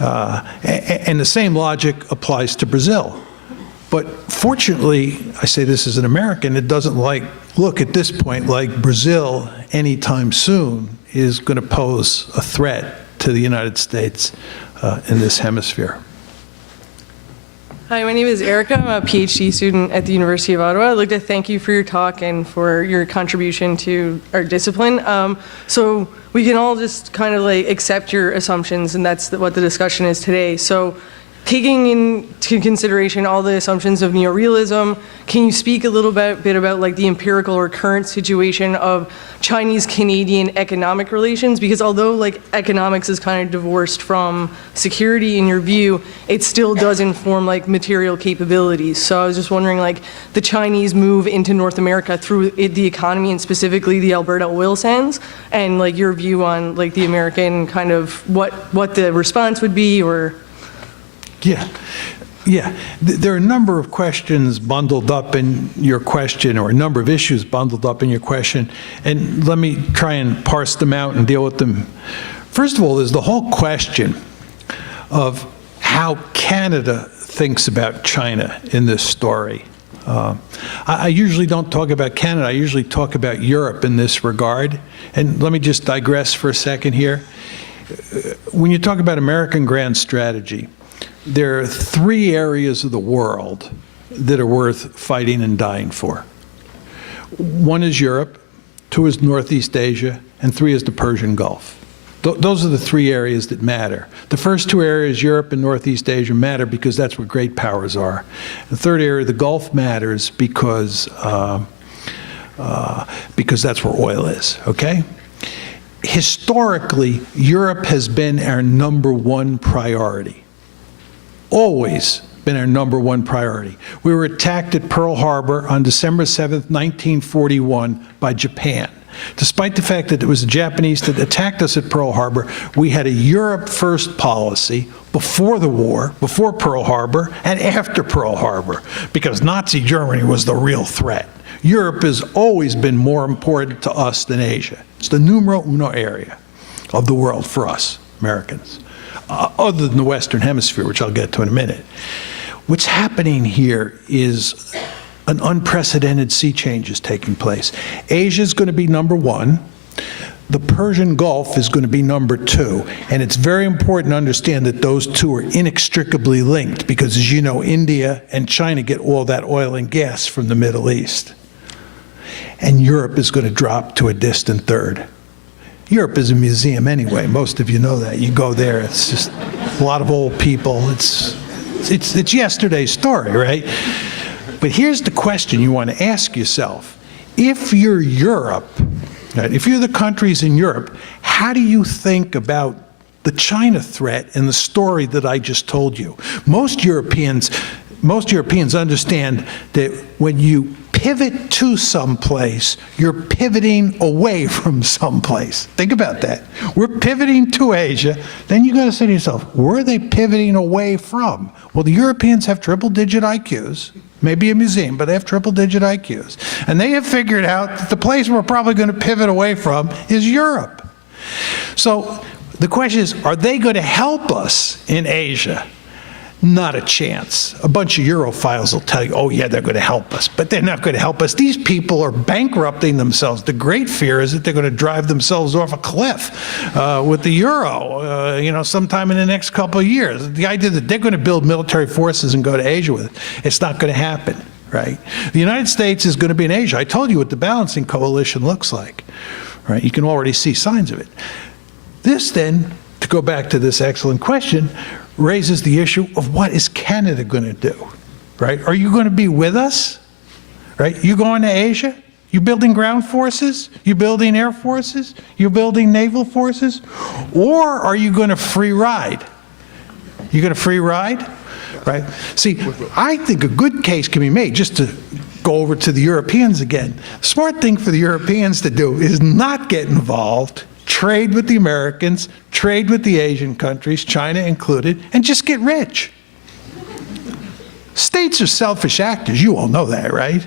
And the same logic applies to Brazil. But fortunately, I say this as an American, it doesn't look at this point like Brazil anytime soon is going to pose a threat to the United States in this hemisphere. Hi, my name is Erica. I'm a PhD student at the University of Ottawa. I'd like to thank you for your talk and for your contribution to our discipline. So we can all just kind of like accept your assumptions, and that's what the discussion is today. So taking into consideration all the assumptions of neorealism, can you speak a little bit about like the empirical or current situation of Chinese-Canadian economic relations? Because although like economics is kind of divorced from security in your view, it still does inform like material capabilities. So I was just wondering, like, the Chinese move into North America through the economy and specifically the Alberta oil sands, and like your view on like the American kind of what the response would be, or. Yeah. There are a number of questions bundled up in your question, or a number of issues bundled up in your question, and let me try and parse them out and deal with them. First of all, there's the whole question of how Canada thinks about China in this story. I usually don't talk about Canada, I usually talk about Europe in this regard, and let me just digress for a second here. When you talk about American grand strategy, there are three areas of the world that are worth fighting and dying for. One is Europe, two is Northeast Asia, and three is the Persian Gulf. Those are the three areas that matter. The first two areas, Europe and Northeast Asia, matter because that's where great powers are. The third area, the Gulf, matters because that's where oil is, okay? Historically, Europe has been our number one priority. Always been our number one priority. We were attacked at Pearl Harbor on December 7th, 1941 by Japan. Despite the fact that it was the Japanese that attacked us at Pearl Harbor, we had a Europe first policy before the war, before Pearl Harbor, and after Pearl Harbor, because Nazi Germany was the real threat. Europe has always been more important to us than Asia. It's the numero uno area of the world for us, Americans. Other than the Western Hemisphere, which I'll get to in a minute. What's happening here is an unprecedented sea change is taking place. Asia is going to be number one. The Persian Gulf is going to be number two. And it's very important to understand that those two are inextricably linked because, as you know, India and China get all that oil and gas from the Middle East. And Europe is going to drop to a distant third. Europe is a museum anyway. Most of you know that. You go there, it's just a lot of old people. It's yesterday's story, right? But here's the question you want to ask yourself. If you're Europe, right, if you're the countries in Europe, how do you think about the China threat in the story that I just told you. Most Europeans understand that when you pivot to someplace, you're pivoting away from someplace. Think about that. We're pivoting to Asia. Then you got to say to yourself, where are they pivoting away from? Well, the Europeans have triple-digit IQs. Maybe a museum, but they have triple-digit IQs. And they have figured out that the place we're probably going to pivot away from is Europe. So the question is, are they going to help us in Asia? Not a chance. A bunch of Europhiles will tell you, oh yeah, they're going to help us, but they're not going to help us. These people are bankrupting themselves. The great fear is that they're going to drive themselves off a cliff with the euro, sometime in the next couple of years. The idea that they're going to build military forces and go to Asia with it, it's not going to happen, right? The United States is going to be in Asia. I told you what the balancing coalition looks like, right? You can already see signs of it. This then, to go back to this excellent question, raises the issue of what is Canada going to do, right? Are you going to be with us, right? You going to Asia? You building ground forces? You building air forces? You building naval forces? Or are you going to free ride? You going to free ride, right? See, I think a good case can be made, just to go over to the Europeans again. The smart thing for the Europeans to do is not get involved, trade with the Americans, trade with the Asian countries, China included, and just get rich. States are selfish actors. You all know that, right?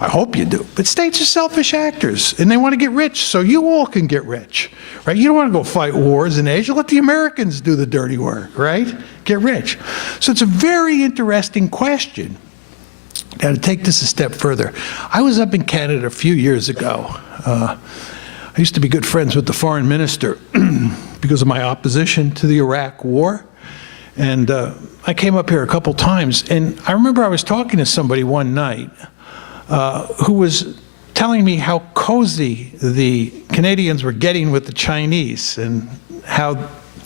I hope you do. But states are selfish actors, and they want to get rich so you all can get rich, right? You don't want to go fight wars in Asia. Let the Americans do the dirty work, right? Get rich. So it's a very interesting question. Now, to take this a step further, I was up in Canada a few years ago. I used to be good friends with the foreign minister because of my opposition to the Iraq war. And I came up here a couple times, and I remember I was talking to somebody one night who was telling me how cozy the Canadians were getting with the Chinese and how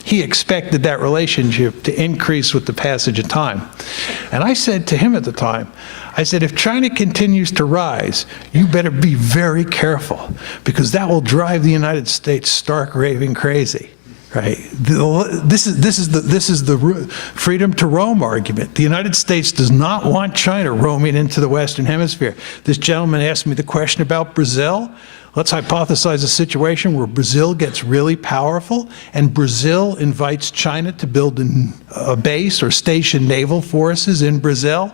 he expected that relationship to increase with the passage of time. And I said to him at the time, I said, if China continues to rise, you better be very careful, because that will drive the United States stark raving crazy, right? This is the freedom to roam argument. The United States does not want China roaming into the Western Hemisphere. This gentleman asked me the question about Brazil. Let's hypothesize a situation where Brazil gets really powerful and Brazil invites China to build a base or station naval forces in Brazil.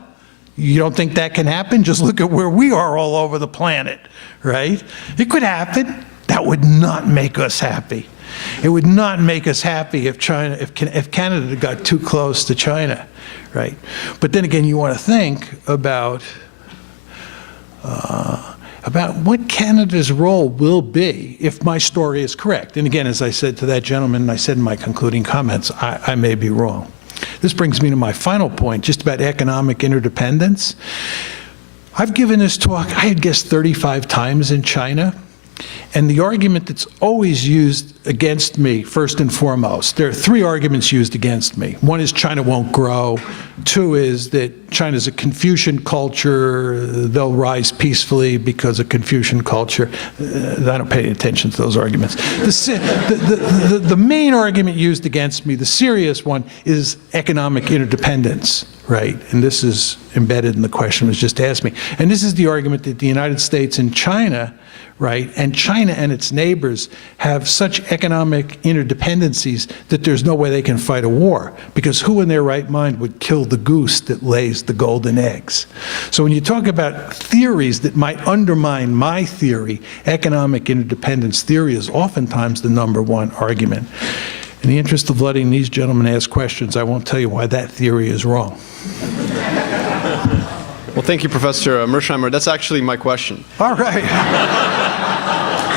You don't think that can happen? Just look at where we are all over the planet, right? It could happen. That would not make us happy. It would not make us happy if Canada got too close to China, right? But then again, you want to think about what Canada's role will be if my story is correct. And again, as I said to that gentleman, and I said in my concluding comments, I may be wrong. This brings me to my final point, just about economic interdependence. I've given this talk, I had guessed 35 times in China. And the argument that's always used against me, first and foremost, there are three arguments used against me. One is China won't grow. Two is that China's a Confucian culture. They'll rise peacefully because of Confucian culture. I don't pay any attention to those arguments. The main argument used against me, the serious one, is economic interdependence, right? And this is embedded in the question that was just asked me. And this is the argument that the United States and China, right, and China and its neighbors have such economic interdependencies that there's no way they can fight a war, because who in their right mind would kill the goose that lays the golden eggs? So when you talk about theories that might undermine my theory, economic interdependence theory is oftentimes the #1 argument. In the interest of letting these gentlemen ask questions, I won't tell you why that theory is wrong. Well, thank you, Professor Mearsheimer. That's actually my question. All right.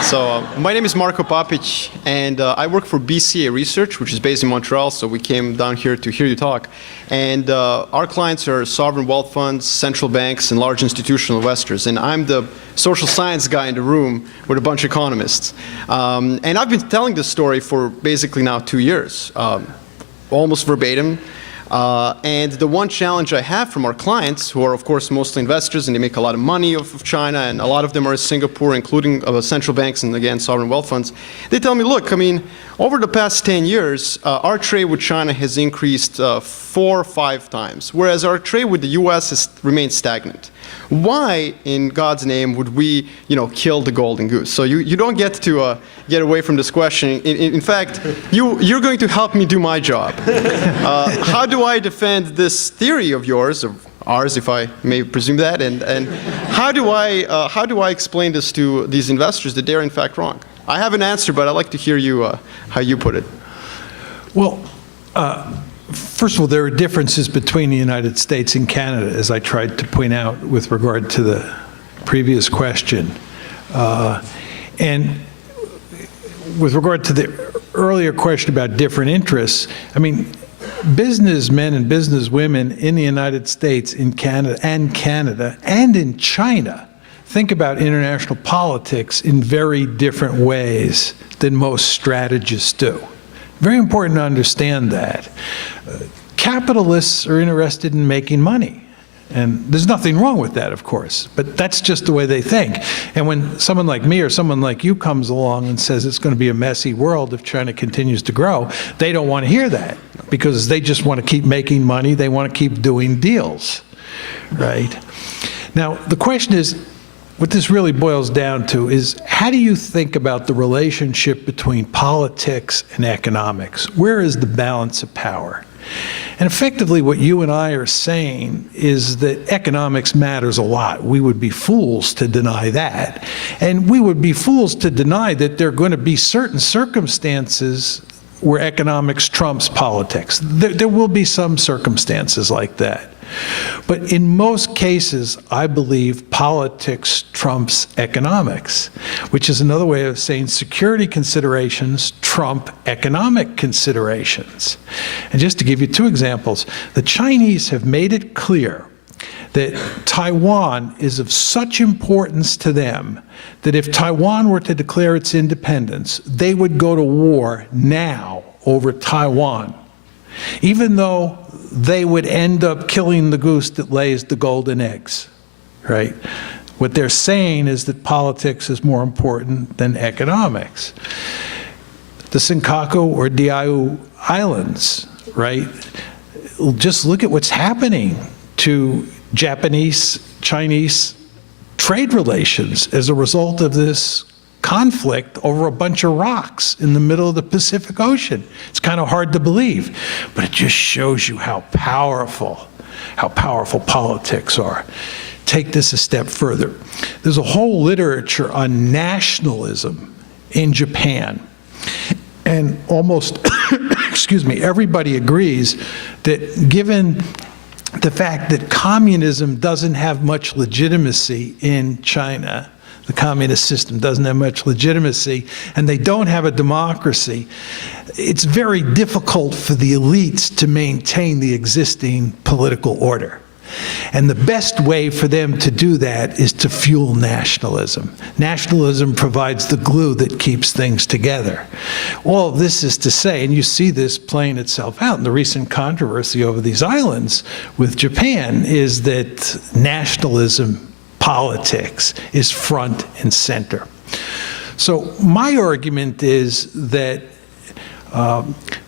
So my name is Marko Papic, and I work for BCA Research, which is based in Montreal, so we came down here to hear you talk. And our clients are sovereign wealth funds, central banks, and large institutional investors. And I'm the social science guy in the room with a bunch of economists. And I've been telling this story for basically now 2 years, almost verbatim. And the one challenge I have from our clients, who are of course mostly investors and they make a lot of money off of China, and a lot of them are in Singapore, including central banks and again sovereign wealth funds, they tell me, look, I mean, over the past 10 years, our trade with China has increased 4 or 5 times, whereas our trade with the U.S. has remained stagnant. Why, in God's name, would we, kill the golden goose? So you don't get to get away from this question. In fact, you're going to help me do my job. How do I defend this theory of yours, of ours, if I may presume that, and how do I explain this to these investors that they're in fact wrong? I have an answer, but I'd like to hear you how you put it. Well, first of all, there are differences between the United States and Canada, as I tried to point out with regard to the previous question. And with regard to the earlier question about different interests, I mean, businessmen and businesswomen in the United States, in Canada, and in China think about international politics in very different ways than most strategists do. Very important to understand that. Capitalists are interested in making money. And there's nothing wrong with that, of course, but that's just the way they think. And when someone like me or someone like you comes along and says it's going to be a messy world if China continues to grow, they don't want to hear that because they just want to keep making money. They want to keep doing deals, right? Now, the question is, what this really boils down to is, how do you think about the relationship between politics and economics? Where is the balance of power? And effectively, what you and I are saying is that economics matters a lot. We would be fools to deny that. And we would be fools to deny that there are going to be certain circumstances where economics trumps politics. There will be some circumstances like that. But in most cases, I believe politics trumps economics, which is another way of saying security considerations trump economic considerations. And just to give you 2 examples, the Chinese have made it clear that Taiwan is of such importance to them that if Taiwan were to declare its independence, they would go to war now over Taiwan, even though they would end up killing the goose that lays the golden eggs, right? What they're saying is that politics is more important than economics. The Senkaku or Diaoyu Islands, right? Just look at what's happening to Japanese-Chinese trade relations as a result of this conflict over a bunch of rocks in the middle of the Pacific Ocean. It's kind of hard to believe, but it just shows you how powerful politics are. Take this a step further. There's a whole literature on nationalism in Japan, and almost, excuse me, everybody agrees that given the fact that communism doesn't have much legitimacy in China, the communist system doesn't have much legitimacy, and they don't have a democracy, it's very difficult for the elites to maintain the existing political order. And the best way for them to do that is to fuel nationalism. Nationalism provides the glue that keeps things together. All of this is to say, and you see this playing itself out in the recent controversy over these islands with Japan, is that nationalism politics is front and center. So my argument is that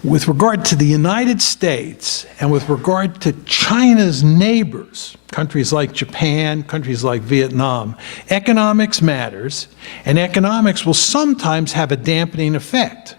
with regard to the United States and with regard to China's neighbors, countries like Japan, countries like Vietnam, economics matters, and economics will sometimes have a dampening effect.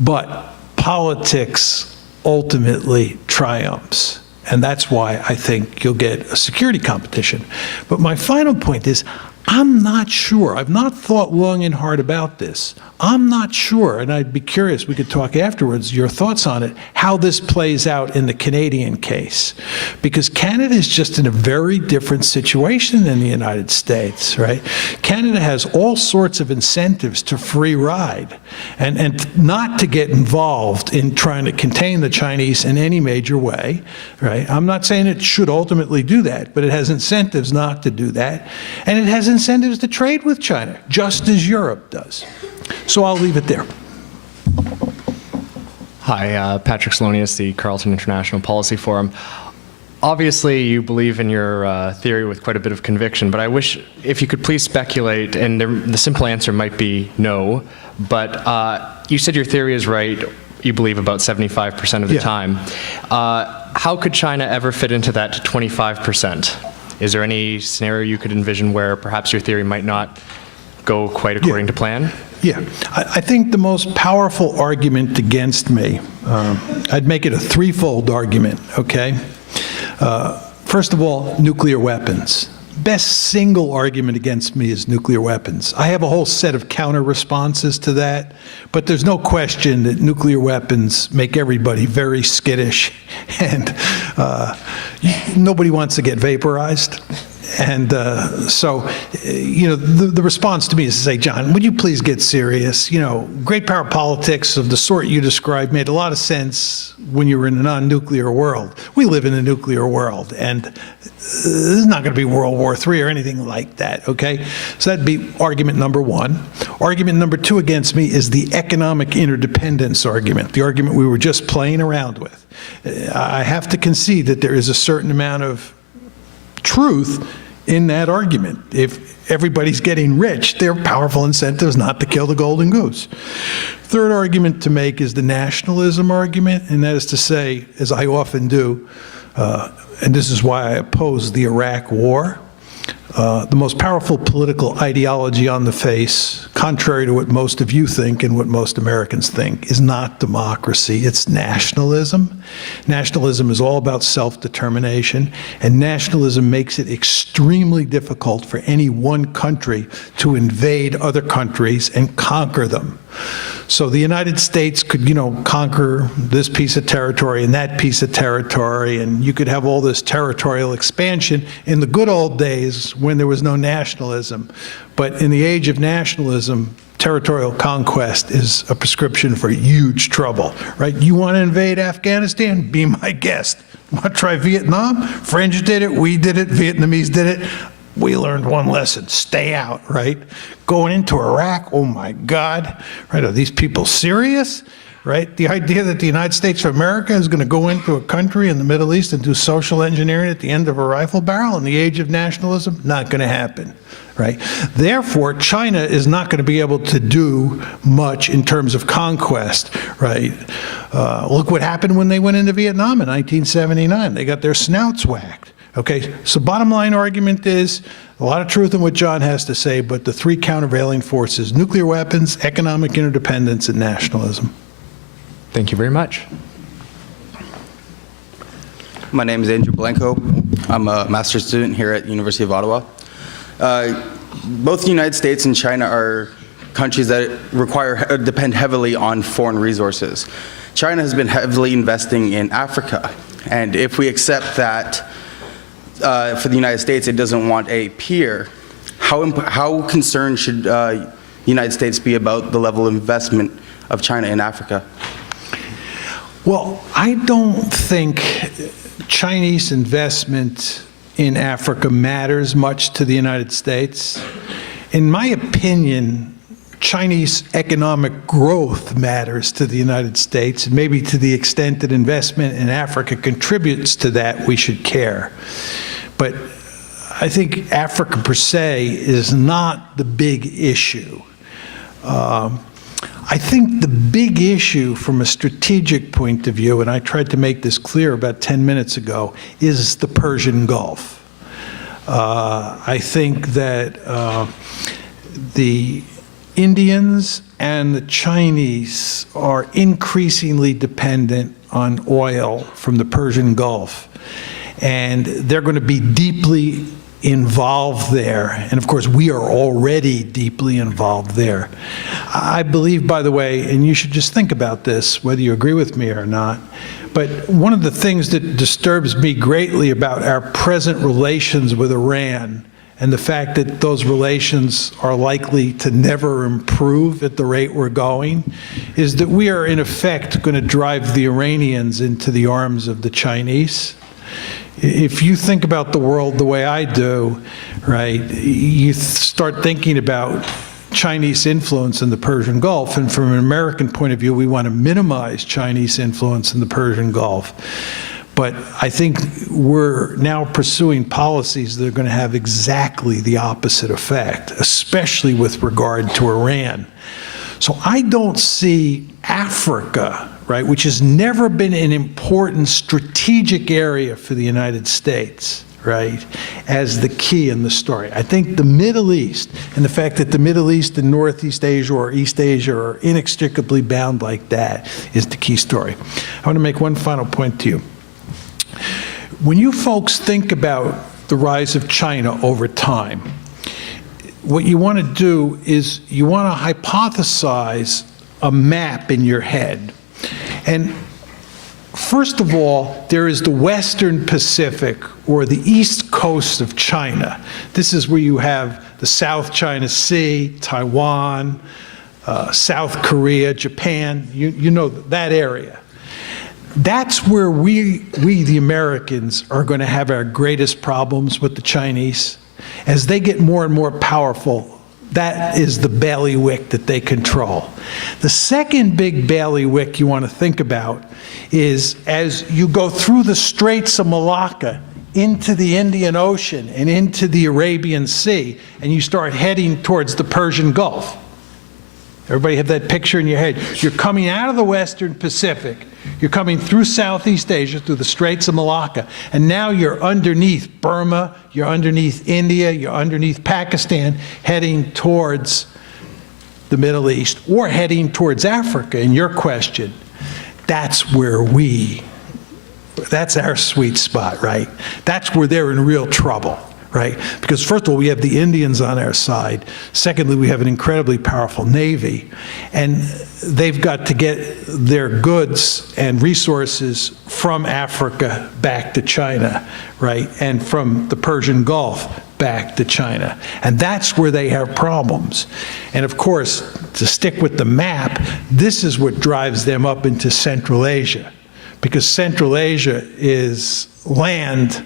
But politics ultimately triumphs. And that's why I think you'll get a security competition. But my final point is, I'm not sure. I've not thought long and hard about this. I'm not sure, and I'd be curious, we could talk afterwards, your thoughts on it, how this plays out in the Canadian case. Because Canada is just in a very different situation than the United States, right? Canada has all sorts of incentives to free ride and not to get involved in trying to contain the Chinese in any major way, right? I'm not saying it should ultimately do that, but it has incentives not to do that. And it has incentives to trade with China, just as Europe does. So I'll leave it there. Hi, Patrick Salonius, the Carleton International Policy Forum. Obviously, you believe in your theory with quite a bit of conviction, but I wish if you could please speculate, and the simple answer might be no, but you said your theory is right, you believe about 75% of the time. How could China ever fit into that 25%? Is there any scenario you could envision where perhaps your theory might not go quite according to plan? Yeah, I think the most powerful argument against me, I'd make it a threefold argument, okay? First of all, nuclear weapons. Best single argument against me is nuclear weapons. I have a whole set of counter responses to that, but there's no question that nuclear weapons make everybody very skittish, and nobody wants to get vaporized. And so, you know, the response to me is to say, John, would you please get serious? You know, great power politics of the sort you described made a lot of sense when you were in a non-nuclear world. We live in a nuclear world, and this is not going to be World War III or anything like that, okay? So that'd be argument number one. Argument number two against me is the economic interdependence argument, the argument we were just playing around with. I have to concede that there is a certain amount of truth in that argument. If everybody's getting rich, there are powerful incentives not to kill the golden goose. Third argument to make is the nationalism argument, and that is to say, as I often do, and this is why I oppose the Iraq War, the most powerful political ideology on the face, contrary to what most of you think and what most Americans think, is not democracy, it's nationalism. Nationalism is all about self-determination, and nationalism makes it extremely difficult for any one country to invade other countries and conquer them. So the United States could, you know, conquer this piece of territory and that piece of territory, and you could have all this territorial expansion in the good old days when there was no nationalism. But in the age of nationalism, territorial conquest is a prescription for huge trouble, right? You want to invade Afghanistan? Be my guest. Want to try Vietnam? French did it, we did it, Vietnamese did it. We learned one lesson, stay out, right? Going into Iraq, oh my God, right? Are these people serious, right? The idea that the United States of America is going to go into a country in the Middle East and do social engineering at the end of a rifle barrel in the age of nationalism, not going to happen, right? Therefore, China is not going to be able to do much in terms of conquest, right? Look what happened when they went into Vietnam in 1979. They got their snouts whacked. Okay, so bottom line argument is a lot of truth in what John has to say, but the three countervailing forces: nuclear weapons, economic interdependence, and nationalism. Thank you very much. My name is Andrew Blanco. I'm a master's student here at the University of Ottawa. Both the United States and China are countries that depend heavily on foreign resources. China has been heavily investing in Africa, and if we accept that for the United States, it doesn't want a peer, how concerned should the United States be about the level of investment of China in Africa? Well, I don't think Chinese investment in Africa matters much to the United States. In my opinion, Chinese economic growth matters to the United States, and maybe to the extent that investment in Africa contributes to that, we should care. But I think Africa per se is not the big issue. I think the big issue from a strategic point of view, and I tried to make this clear about 10 minutes ago, is the Persian Gulf. I think that the Indians and the Chinese are increasingly dependent on oil from the Persian Gulf. And they're going to be deeply involved there. And of course, we are already deeply involved there. I believe, by the way, and you should just think about this, whether you agree with me or not, but one of the things that disturbs me greatly about our present relations with Iran, and the fact that those relations are likely to never improve at the rate we're going, is that we are in effect going to drive the Iranians into the arms of the Chinese. If you think about the world the way I do, right, you start thinking about Chinese influence in the Persian Gulf, and from an American point of view, we want to minimize Chinese influence in the Persian Gulf. But I think we're now pursuing policies that are going to have exactly the opposite effect, especially with regard to Iran. So I don't see Africa, right, which has never been an important strategic area for the United States, right, as the key in the story. I think the Middle East, and the fact that the Middle East and Northeast Asia or East Asia are inextricably bound like that, is the key story. I want to make one final point to you. When you folks think about the rise of China over time, what you want to do is you want to hypothesize a map in your head. And first of all, there is the Western Pacific, or the east coast of China. This is where you have the South China Sea, Taiwan, South Korea, Japan, you know that area. That's where we the Americans are going to have our greatest problems with the Chinese. As they get more and more powerful, that is the bailiwick that they control. The second big bailiwick you want to think about is as you go through the Straits of Malacca into the Indian Ocean and into the Arabian Sea, and you start heading towards the Persian Gulf. Everybody have that picture in your head. You're coming out of the Western Pacific. You're coming through Southeast Asia, through the Straits of Malacca, and now you're underneath Burma, you're underneath India, you're underneath Pakistan, heading towards the Middle East, or heading towards Africa. And your question, that's our sweet spot, right? That's where they're in real trouble. Right? Because first of all, we have the Indians on our side. Secondly, we have an incredibly powerful Navy. And they've got to get their goods and resources from Africa back to China, right? And from the Persian Gulf back to China. And that's where they have problems. And of course, to stick with the map, this is what drives them up into Central Asia. Because Central Asia is land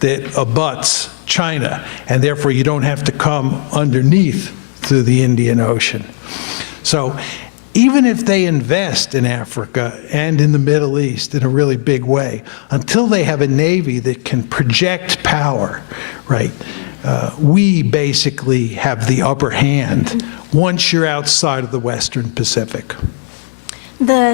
that abuts China, and therefore you don't have to come underneath through the Indian Ocean. So even if they invest in Africa and in the Middle East in a really big way, until they have a Navy that can project power, right, we basically have the upper hand once you're outside of the Western Pacific.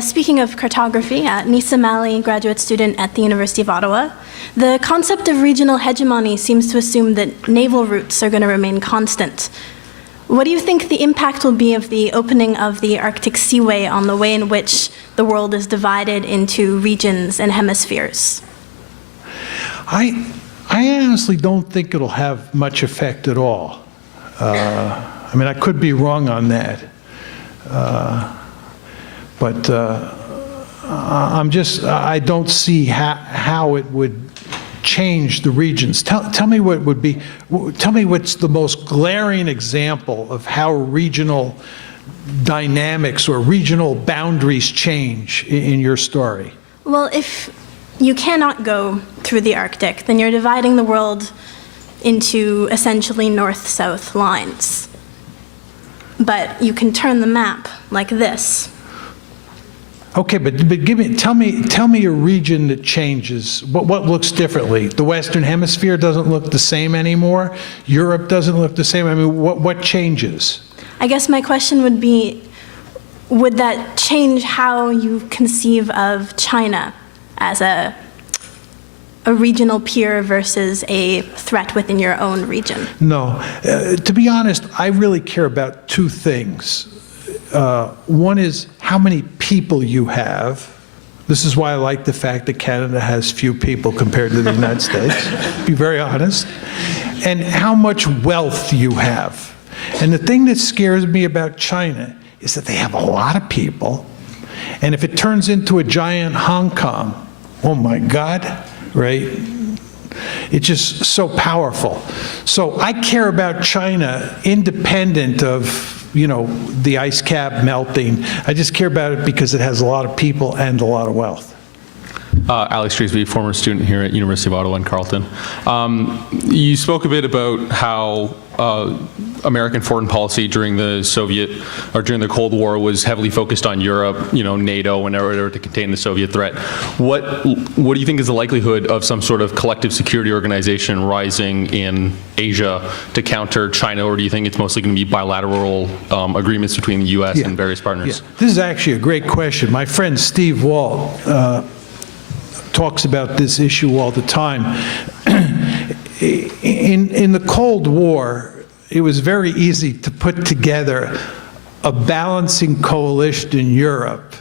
Speaking of cartography, Nisa Malley, graduate student at the University of Ottawa, the concept of regional hegemony seems to assume that naval routes are going to remain constant. What do you think the impact will be of the opening of the Arctic Seaway on the way in which the world is divided into regions and hemispheres? I honestly don't think it'll have much effect at all. I mean, I could be wrong on that. But I don't see how it would change the regions. Tell me tell me what's the most glaring example of how regional dynamics or regional boundaries change in your story. Well, if you cannot go through the Arctic, then you're dividing the world into essentially north-south lines. But you can turn the map like this. Okay, but tell me a region that changes. What looks differently? The Western Hemisphere doesn't look the same anymore. Europe doesn't look the same. I mean, what changes? I guess my question would be, would that change how you conceive of China as a regional peer versus a threat within your own region? No. To be honest, I really care about two things. One is how many people you have. This is why I like the fact that Canada has few people compared to the United States, be very honest. And how much wealth you have. And the thing that scares me about China is that they have a lot of people. And if it turns into a giant Hong Kong, oh my God, right? It's just so powerful. So I care about China independent of, you know, the ice cap melting. I just care about it because it has a lot of people and a lot of wealth. Alex Treesby, former student here at University of Ottawa in Carleton. You spoke a bit about how American foreign policy during the during the Cold War was heavily focused on Europe, NATO, in order to contain the Soviet threat. What do you think is the likelihood of some sort of collective security organization rising in Asia to counter China, or do you think it's mostly going to be bilateral agreements between the U.S. and various partners? Yeah. This is actually a great question. My friend Steve Walt talks about this issue all the time. In the Cold War, it was very easy to put together a balancing coalition in Europe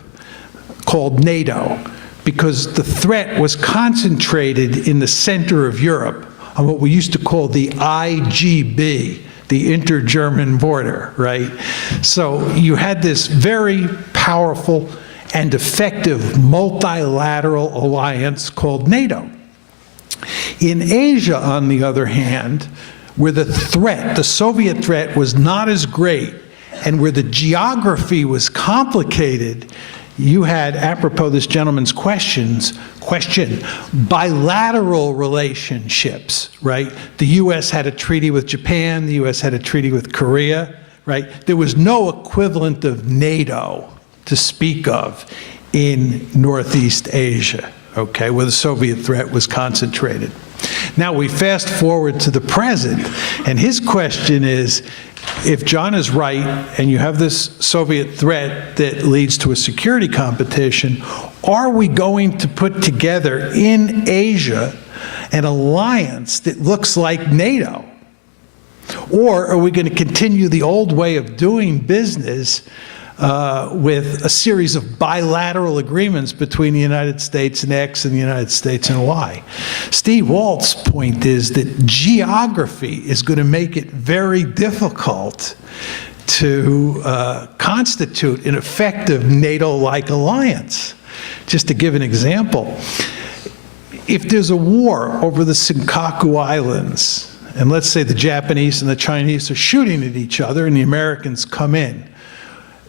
called NATO, because the threat was concentrated in the center of Europe on what we used to call the IGB, the inter-German border, right? So you had this very powerful and effective multilateral alliance called NATO. In Asia, on the other hand, where the threat, the Soviet threat, was not as great, and where the geography was complicated, you had, apropos this gentleman's question, bilateral relationships, right? The U.S. had a treaty with Japan, the U.S. had a treaty with Korea, right? There was no equivalent of NATO to speak of in Northeast Asia, okay, where the Soviet threat was concentrated. Now we fast forward to the present, and his question is, if John is right, and you have this Soviet threat that leads to a security competition, are we going to put together in Asia an alliance that looks like NATO? Or are we going to continue the old way of doing business with a series of bilateral agreements between the United States and X and the United States and Y? Steve Walt's point is that geography is going to make it very difficult to constitute an effective NATO-like alliance. Just to give an example, if there's a war over the Senkaku Islands, and let's say the Japanese and the Chinese are shooting at each other and the Americans come in,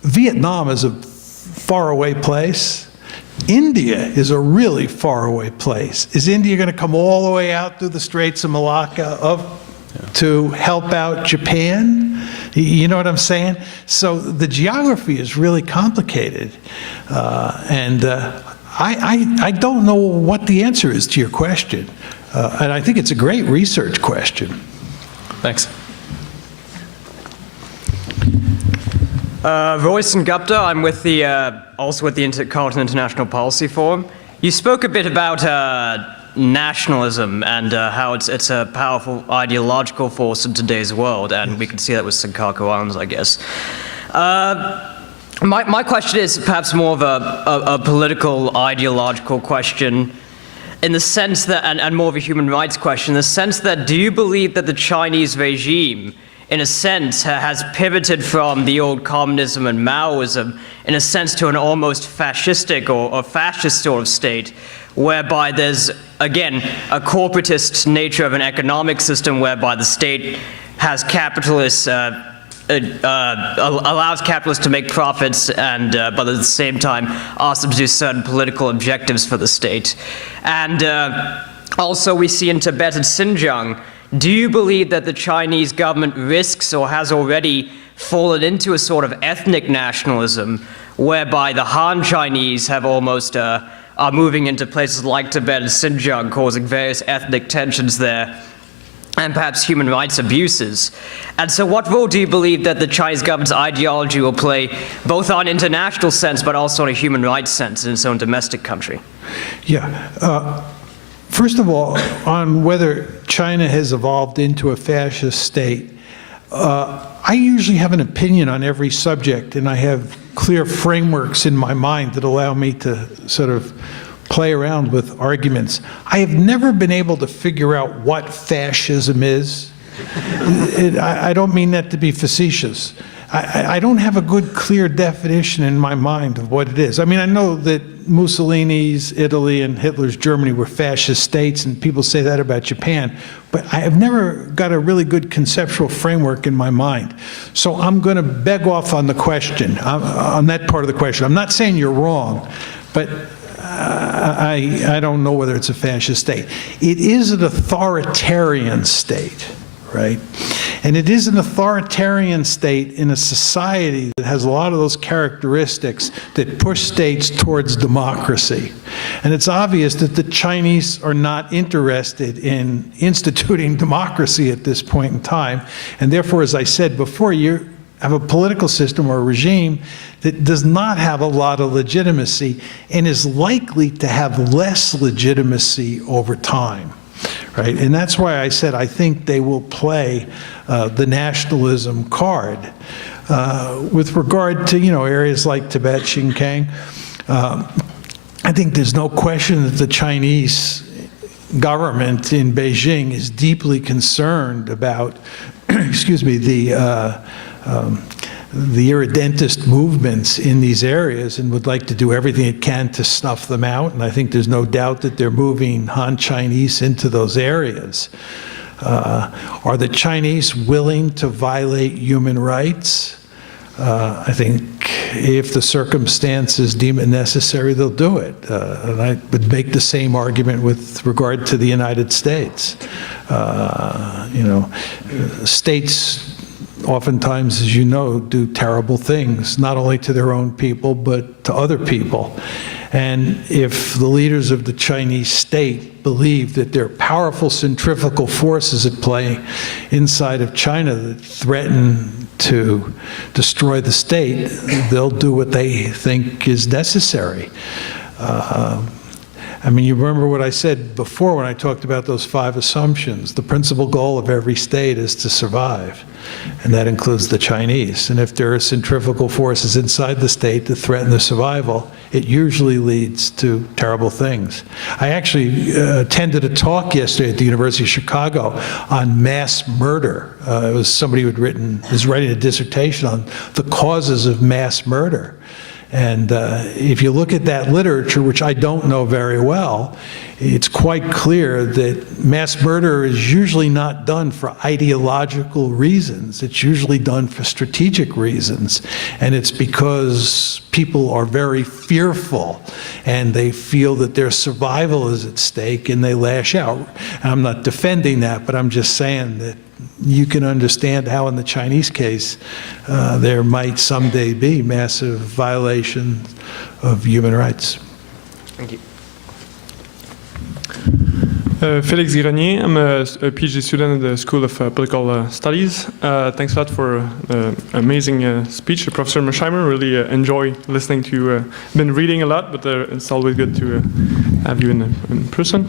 Vietnam is a faraway place. India is a really faraway place. Is India going to come all the way out through the Straits of Malacca to help out Japan? You know what I'm saying? So the geography is really complicated. I don't know what the answer is to your question. And I think it's a great research question. Thanks. Royson Gupta, I'm with the, also with the Carleton International Policy Forum. You spoke a bit about nationalism and how it's a powerful ideological force in today's world, and we can see that with Senkaku Islands, I guess. My question is perhaps more of a political, ideological question, in the sense that, and more of a human rights question, in the sense that, do you believe that the Chinese regime, in a sense, has pivoted from the old communism and Maoism, in a sense, to an almost fascistic or fascist sort of state, whereby there's, again, a corporatist nature of an economic system whereby the state has capitalists, allows capitalists to make profits, and but at the same time asks them to do certain political objectives for the state. And also we see in Tibet and Xinjiang, do you believe that the Chinese government risks or has already fallen into a sort of ethnic nationalism, whereby the Han Chinese have almost are moving into places like Tibet and Xinjiang, causing various ethnic tensions there, and perhaps human rights abuses? And so what role do you believe that the Chinese government's ideology will play, both on an international sense, but also on a human rights sense in its own domestic country? Yeah. First of all, on whether China has evolved into a fascist state, I usually have an opinion on every subject, and I have clear frameworks in my mind that allow me to sort of play around with arguments. I have never been able to figure out what fascism is. I don't mean that to be facetious. I don't have a good, clear definition in my mind of what it is. I mean, I know that Mussolini's Italy and Hitler's Germany were fascist states, and people say that about Japan, but I have never got a really good conceptual framework in my mind. So I'm going to beg off on the question, on that part of the question. I'm not saying you're wrong, but I don't know whether it's a fascist state. It is an authoritarian state, right? And it is an authoritarian state in a society that has a lot of those characteristics that push states towards democracy. And it's obvious that the Chinese are not interested in instituting democracy at this point in time. And therefore, as I said before, you have a political system or a regime that does not have a lot of legitimacy and is likely to have less legitimacy over time. Right? And that's why I said I think they will play the nationalism card. With regard to, areas like Tibet, Xinjiang, I think there's no question that the Chinese government in Beijing is deeply concerned about, excuse me, the irredentist movements in these areas and would like to do everything it can to snuff them out. And I think there's no doubt that they're moving Han Chinese into those areas. Are the Chinese willing to violate human rights? I think if the circumstances deem it necessary, they'll do it. And I would make the same argument with regard to the United States. States oftentimes, as you know, do terrible things, not only to their own people, but to other people. And if the leaders of the Chinese state believe that there are powerful centrifugal forces at play inside of China that threaten to destroy the state, they'll do what they think is necessary. You remember what I said before when I talked about those 5 assumptions. The principal goal of every state is to survive, and that includes the Chinese. And if there are centrifugal forces inside the state that threaten the survival, it usually leads to terrible things. I actually attended a talk yesterday at the University of Chicago on mass murder. It was somebody who was writing a dissertation on the causes of mass murder. And if you look at that literature, which I don't know very well, it's quite clear that mass murder is usually not done for ideological reasons. It's usually done for strategic reasons. And it's because people are very fearful and they feel that their survival is at stake and they lash out. And I'm not defending that, but I'm just saying that you can understand how in the Chinese case there might someday be massive violation of human rights. Thank you. Felix Grenier, I'm a PhD student at the School of Political Studies. Thanks a lot for an amazing speech, Professor Mearsheimer. Really enjoy listening to you. Been reading a lot, but it's always good to have you in person.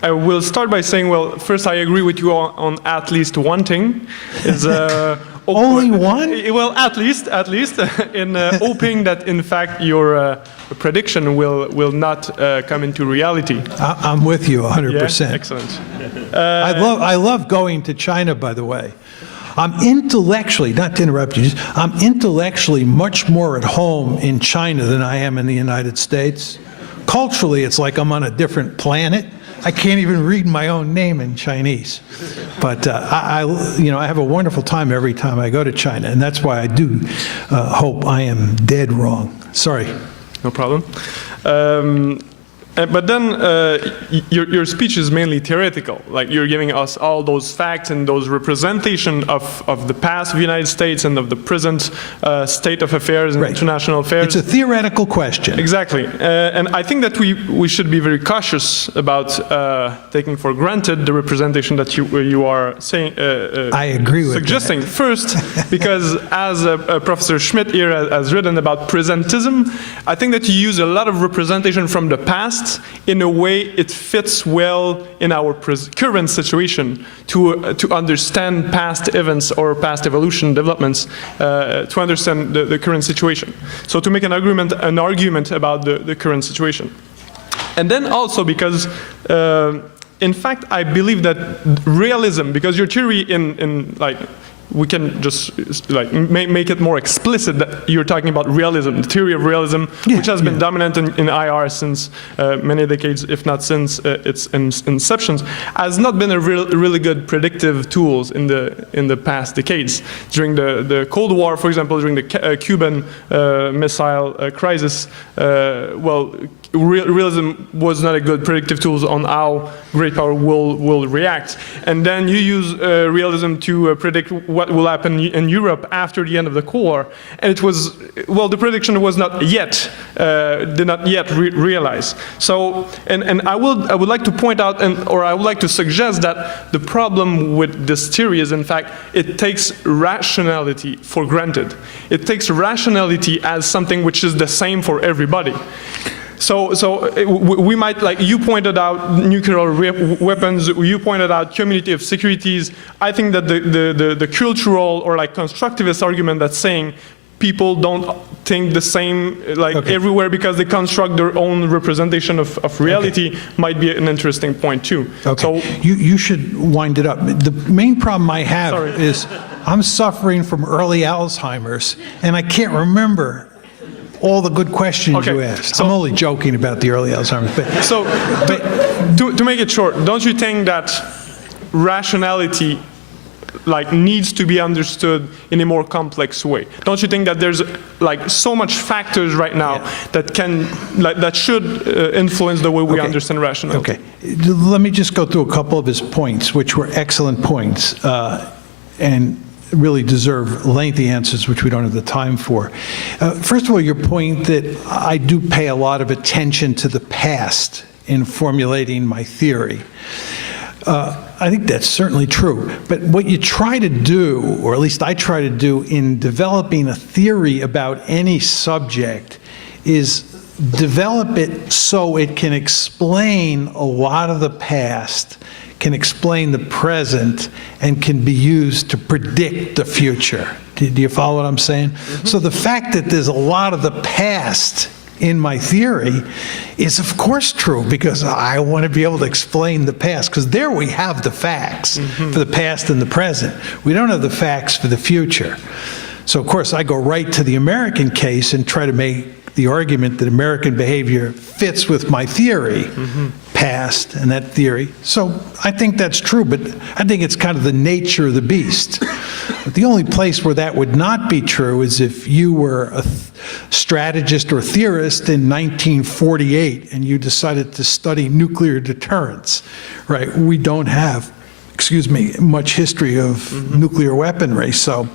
I will start by saying, well, first I agree with you on at least one thing. Is only one? Well, at least, in hoping that in fact your prediction will not come into reality. I'm with you 100%. Yeah? Excellent. I love going to China, by the way. I'm intellectually, not to interrupt you, I'm intellectually much more at home in China than I am in the United States. Culturally, it's like I'm on a different planet. I can't even read my own name in Chinese. But I have a wonderful time every time I go to China, and that's why I do hope I am dead wrong. Sorry. No problem. But then your speech is mainly theoretical. Like you're giving us all those facts and those representation of the past of the United States and of the present state of affairs and international affairs. It's a theoretical question. Exactly. And I think that we should be very cautious about taking for granted the representation that you are saying. I agree with suggesting. That. First, because as Professor Schmidt here has written about presentism, I think that you use a lot of representation from the past. In a way, it fits well in our current situation to understand past events or past evolution developments, to understand the current situation. So to make an argument about the current situation. And then also because, in fact, I believe that realism, because your theory we can just like make it more explicit that you're talking about realism, the theory of realism, which has been dominant in IR since many decades, if not since its inception, has not been a really good predictive tools in the past decades. During the Cold War, for example, during the Cuban Missile Crisis, well, realism was not a good predictive tool on how great power will react. And then you use realism to predict what will happen in Europe after the end of the Cold War. And it was, well, the prediction was not yet, did not yet realize. So, and I would like to point out, or I would like to suggest that the problem with this theory is, in fact, it takes rationality for granted. It takes rationality as something which is the same for everybody. So we might, like you pointed out, nuclear weapons, you pointed out community of securities. I think that the cultural or like constructivist argument that's saying people don't think the same like everywhere because they construct their own representation of reality might be an interesting point too. Okay. So you should wind it up. The main problem I have is I'm suffering from early Alzheimer's and I can't remember all the good questions you asked. So, I'm only joking about the early Alzheimer's. But, to make it short, don't you think that rationality like needs to be understood in a more complex way? Don't you think that there's like so much factors right now that can that should influence the way we understand rationality? Okay, let me just go through a couple of his points, which were excellent points, and really deserve lengthy answers, which we don't have the time for. First of all, your point that I do pay a lot of attention to the past in formulating my theory. I think that's certainly true. But what you try to do, or at least I try to do in developing a theory about any subject, is develop it so it can explain a lot of the past, can explain the present, and can be used to predict the future. Do you follow what I'm saying? So the fact that there's a lot of the past in my theory is of course true, because I want to be able to explain the past, because there we have the facts for the past and the present. We don't have the facts for the future. So of course I go right to the American case and try to make the argument that American behavior fits with my theory, past and that theory. So I think that's true, but I think it's kind of the nature of the beast. But the only place where that would not be true is if you were a strategist or theorist in 1948 and you decided to study nuclear deterrence, right? We don't have, excuse me, much history of nuclear weaponry, so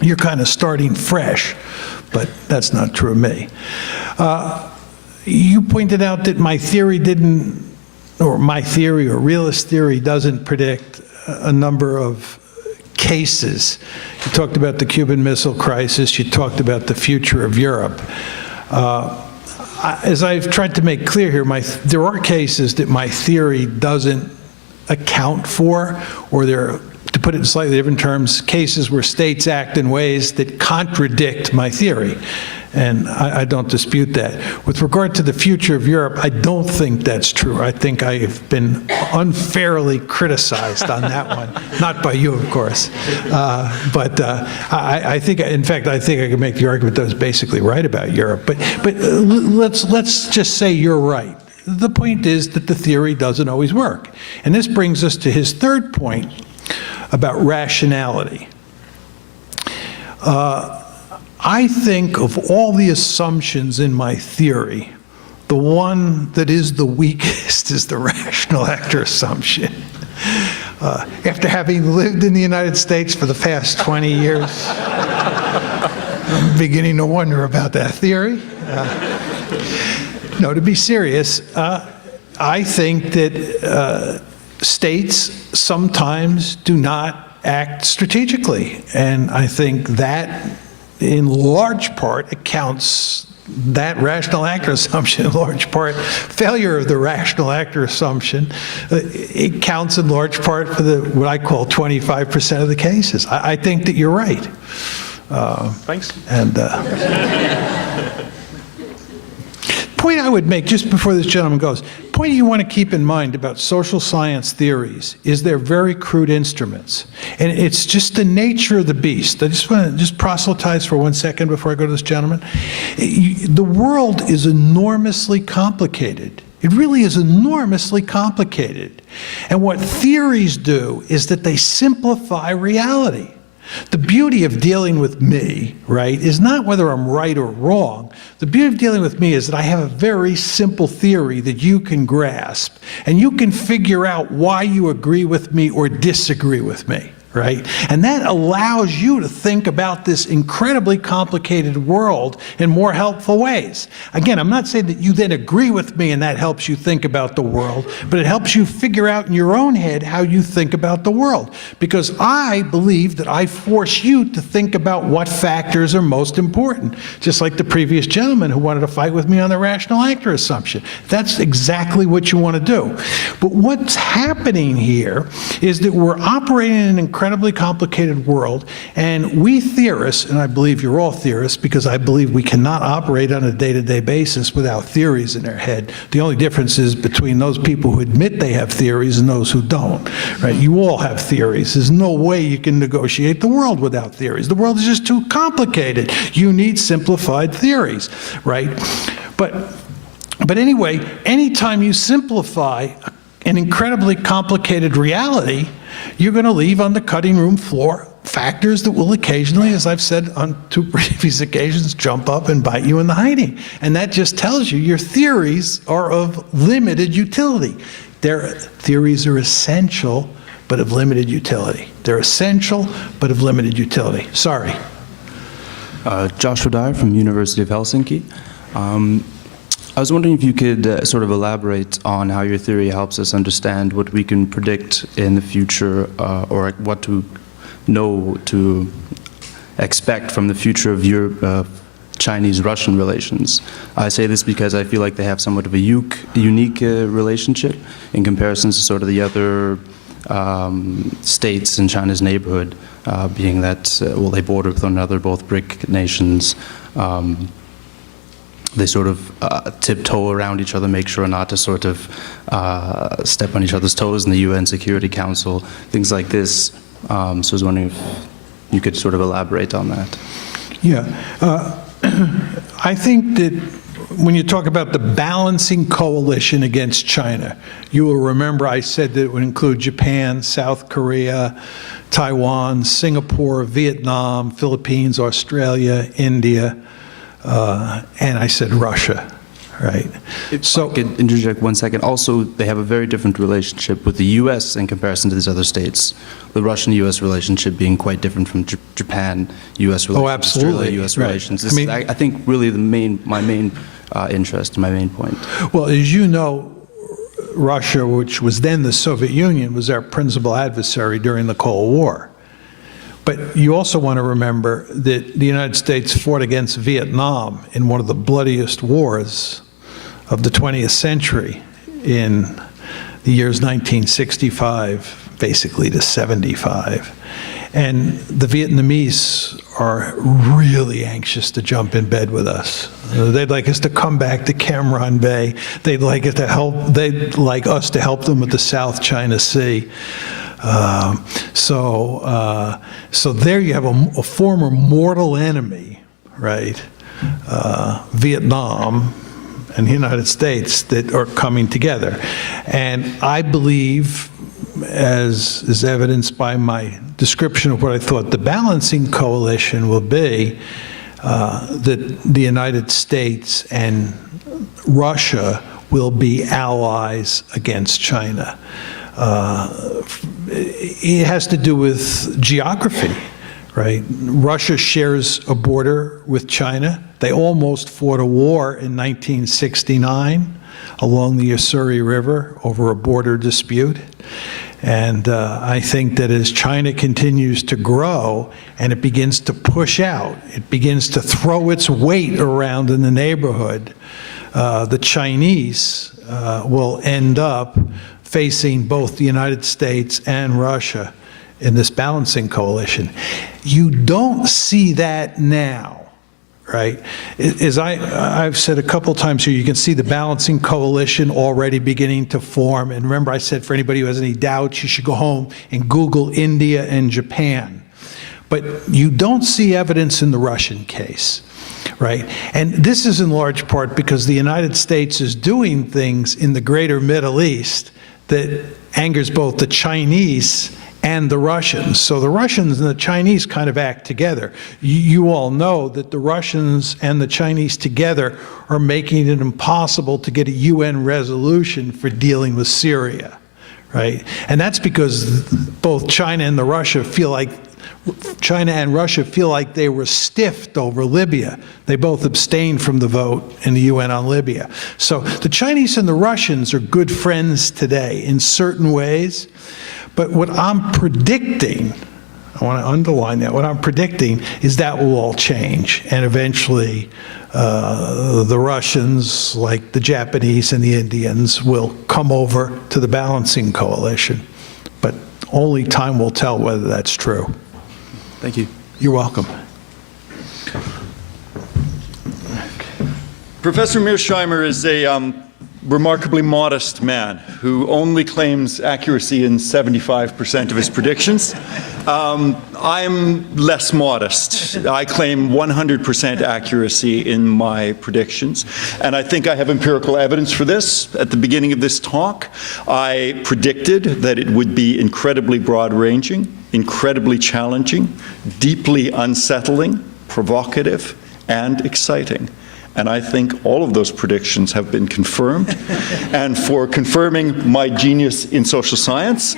you're kind of starting fresh. But that's not true of me. You pointed out that my theory didn't, or my theory or realist theory doesn't predict a number of cases. You talked about the Cuban Missile Crisis, you talked about the future of Europe. As I've tried to make clear here, there are cases that my theory doesn't account for, or there, to put it in slightly different terms, cases where states act in ways that contradict my theory. And I don't dispute that. With regard to the future of Europe, I don't think that's true. I think I have been unfairly criticized on that one. Not by you, of course. But I think, in fact, I think I can make the argument that I was basically right about Europe. But let's just say you're right. The point is that the theory doesn't always work. And this brings us to his third point about rationality. I think of all the assumptions in my theory, the one that is the weakest is the rational actor assumption. After having lived in the United States for the past 20 years, I'm beginning to wonder about that theory. No, to be serious, I think that states sometimes do not act strategically, and I think that in large part accounts, that rational actor assumption in large part, failure of the rational actor assumption, it counts in large part for the what I call 25% of the cases. I think that you're right. Thanks. And point I would make just before this gentleman goes, the point you want to keep in mind about social science theories is they're very crude instruments. And it's just the nature of the beast. I just want to just proselytize for 1 second before I go to this gentleman. The world is enormously complicated. It really is enormously complicated. And what theories do is that they simplify reality. The beauty of dealing with me, right, is not whether I'm right or wrong. The beauty of dealing with me is that I have a very simple theory that you can grasp, and you can figure out why you agree with me or disagree with me. Right? And that allows you to think about this incredibly complicated world in more helpful ways. Again, I'm not saying that you then agree with me and that helps you think about the world, but it helps you figure out in your own head how you think about the world. Because I believe that I force you to think about what factors are most important, just like the previous gentleman who wanted to fight with me on the rational actor assumption. That's exactly what you want to do. But what's happening here is that we're operating in an incredibly complicated world, and we theorists, and I believe you're all theorists because I believe we cannot operate on a day-to-day basis without theories in our head. The only difference is between those people who admit they have theories and those who don't, right? You all have theories. There's no way you can negotiate the world without theories. The world is just too complicated. You need simplified theories, right? But anyway, anytime you simplify an incredibly complicated reality, you're going to leave on the cutting room floor factors that will occasionally, as I've said on 2 previous occasions, jump up and bite you in the hiding. And that just tells you your theories are of limited utility. Theories are essential, but of limited utility. They're essential, but of limited utility. Sorry. Joshua Dyer from University of Helsinki. I was wondering if you could sort of elaborate on how your theory helps us understand what we can predict in the future, or what to know to expect from the future of Chinese-Russian relations. I say this because I feel like they have somewhat of a unique relationship in comparison to sort of the other states in China's neighborhood, being that, well, they border with one another, both BRIC nations. They sort of tiptoe around each other, make sure not to sort of step on each other's toes in the UN Security Council, things like this. So I was wondering if you could sort of elaborate on that. Yeah. I think that when you talk about the balancing coalition against China, you will remember I said that it would include Japan, South Korea, Taiwan, Singapore, Vietnam, Philippines, Australia, India, and I said Russia, right? So I could interject 1 second. Also, they have a very different relationship with the U.S. in comparison to these other states. The Russian-U.S. relationship being quite different from Japan-U.S. relations. Oh, absolutely. Australia-U.S. Right. relations. This is, I think, really my main interest, my main point. Well, as you know, Russia, which was then the Soviet Union, was our principal adversary during the Cold War. But you also want to remember that the United States fought against Vietnam in one of the bloodiest wars of the 20th century in the years 1965, basically to 75. And the Vietnamese are really anxious to jump in bed with us. They'd like us to come back to Cam Ranh Bay. They'd like us to help them with the South China Sea. So there you have a former mortal enemy, right? Vietnam and the United States that are coming together. And I believe, as is evidenced by my description of what I thought the balancing coalition will be, that the United States and Russia will be allies against China. It has to do with geography, right? Russia shares a border with China. They almost fought a war in 1969 along the Ussuri River over a border dispute. And I think that as China continues to grow and it begins to push out, it begins to throw its weight around in the neighborhood, the Chinese will end up facing both the United States and Russia in this balancing coalition. You don't see that now, right? As I've said a couple times here, you can see the balancing coalition already beginning to form. And remember, I said for anybody who has any doubts, you should go home and Google India and Japan. But you don't see evidence in the Russian case, right? And this is in large part because the United States is doing things in the greater Middle East that angers both the Chinese and the Russians. So the Russians and the Chinese kind of act together. You all know that the Russians and the Chinese together are making it impossible to get a UN resolution for dealing with Syria, right? And that's because both China and Russia feel like they were stiffed over Libya. They both abstained from the vote in the UN on Libya. So the Chinese and the Russians are good friends today in certain ways. But what I'm predicting, I want to underline that, what I'm predicting is that will all change. And eventually the Russians, like the Japanese and the Indians, will come over to the balancing coalition. But only time will tell whether that's true. Thank you. You're welcome. Professor Mearsheimer is a remarkably modest man who only claims accuracy in 75% of his predictions. I'm less modest. I claim 100% accuracy in my predictions, and I think I have empirical evidence for this. At the beginning of this talk, I predicted that it would be incredibly broad-ranging, incredibly challenging, deeply unsettling, provocative, and exciting. And I think all of those predictions have been confirmed. And for confirming my genius in social science,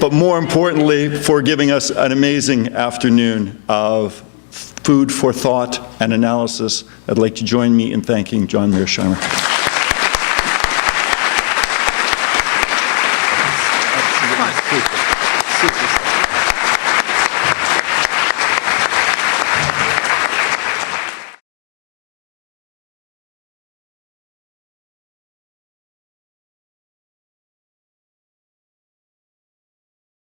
but more importantly, for giving us an amazing afternoon of food for thought and analysis, I'd like to join me in thanking John Mearsheimer.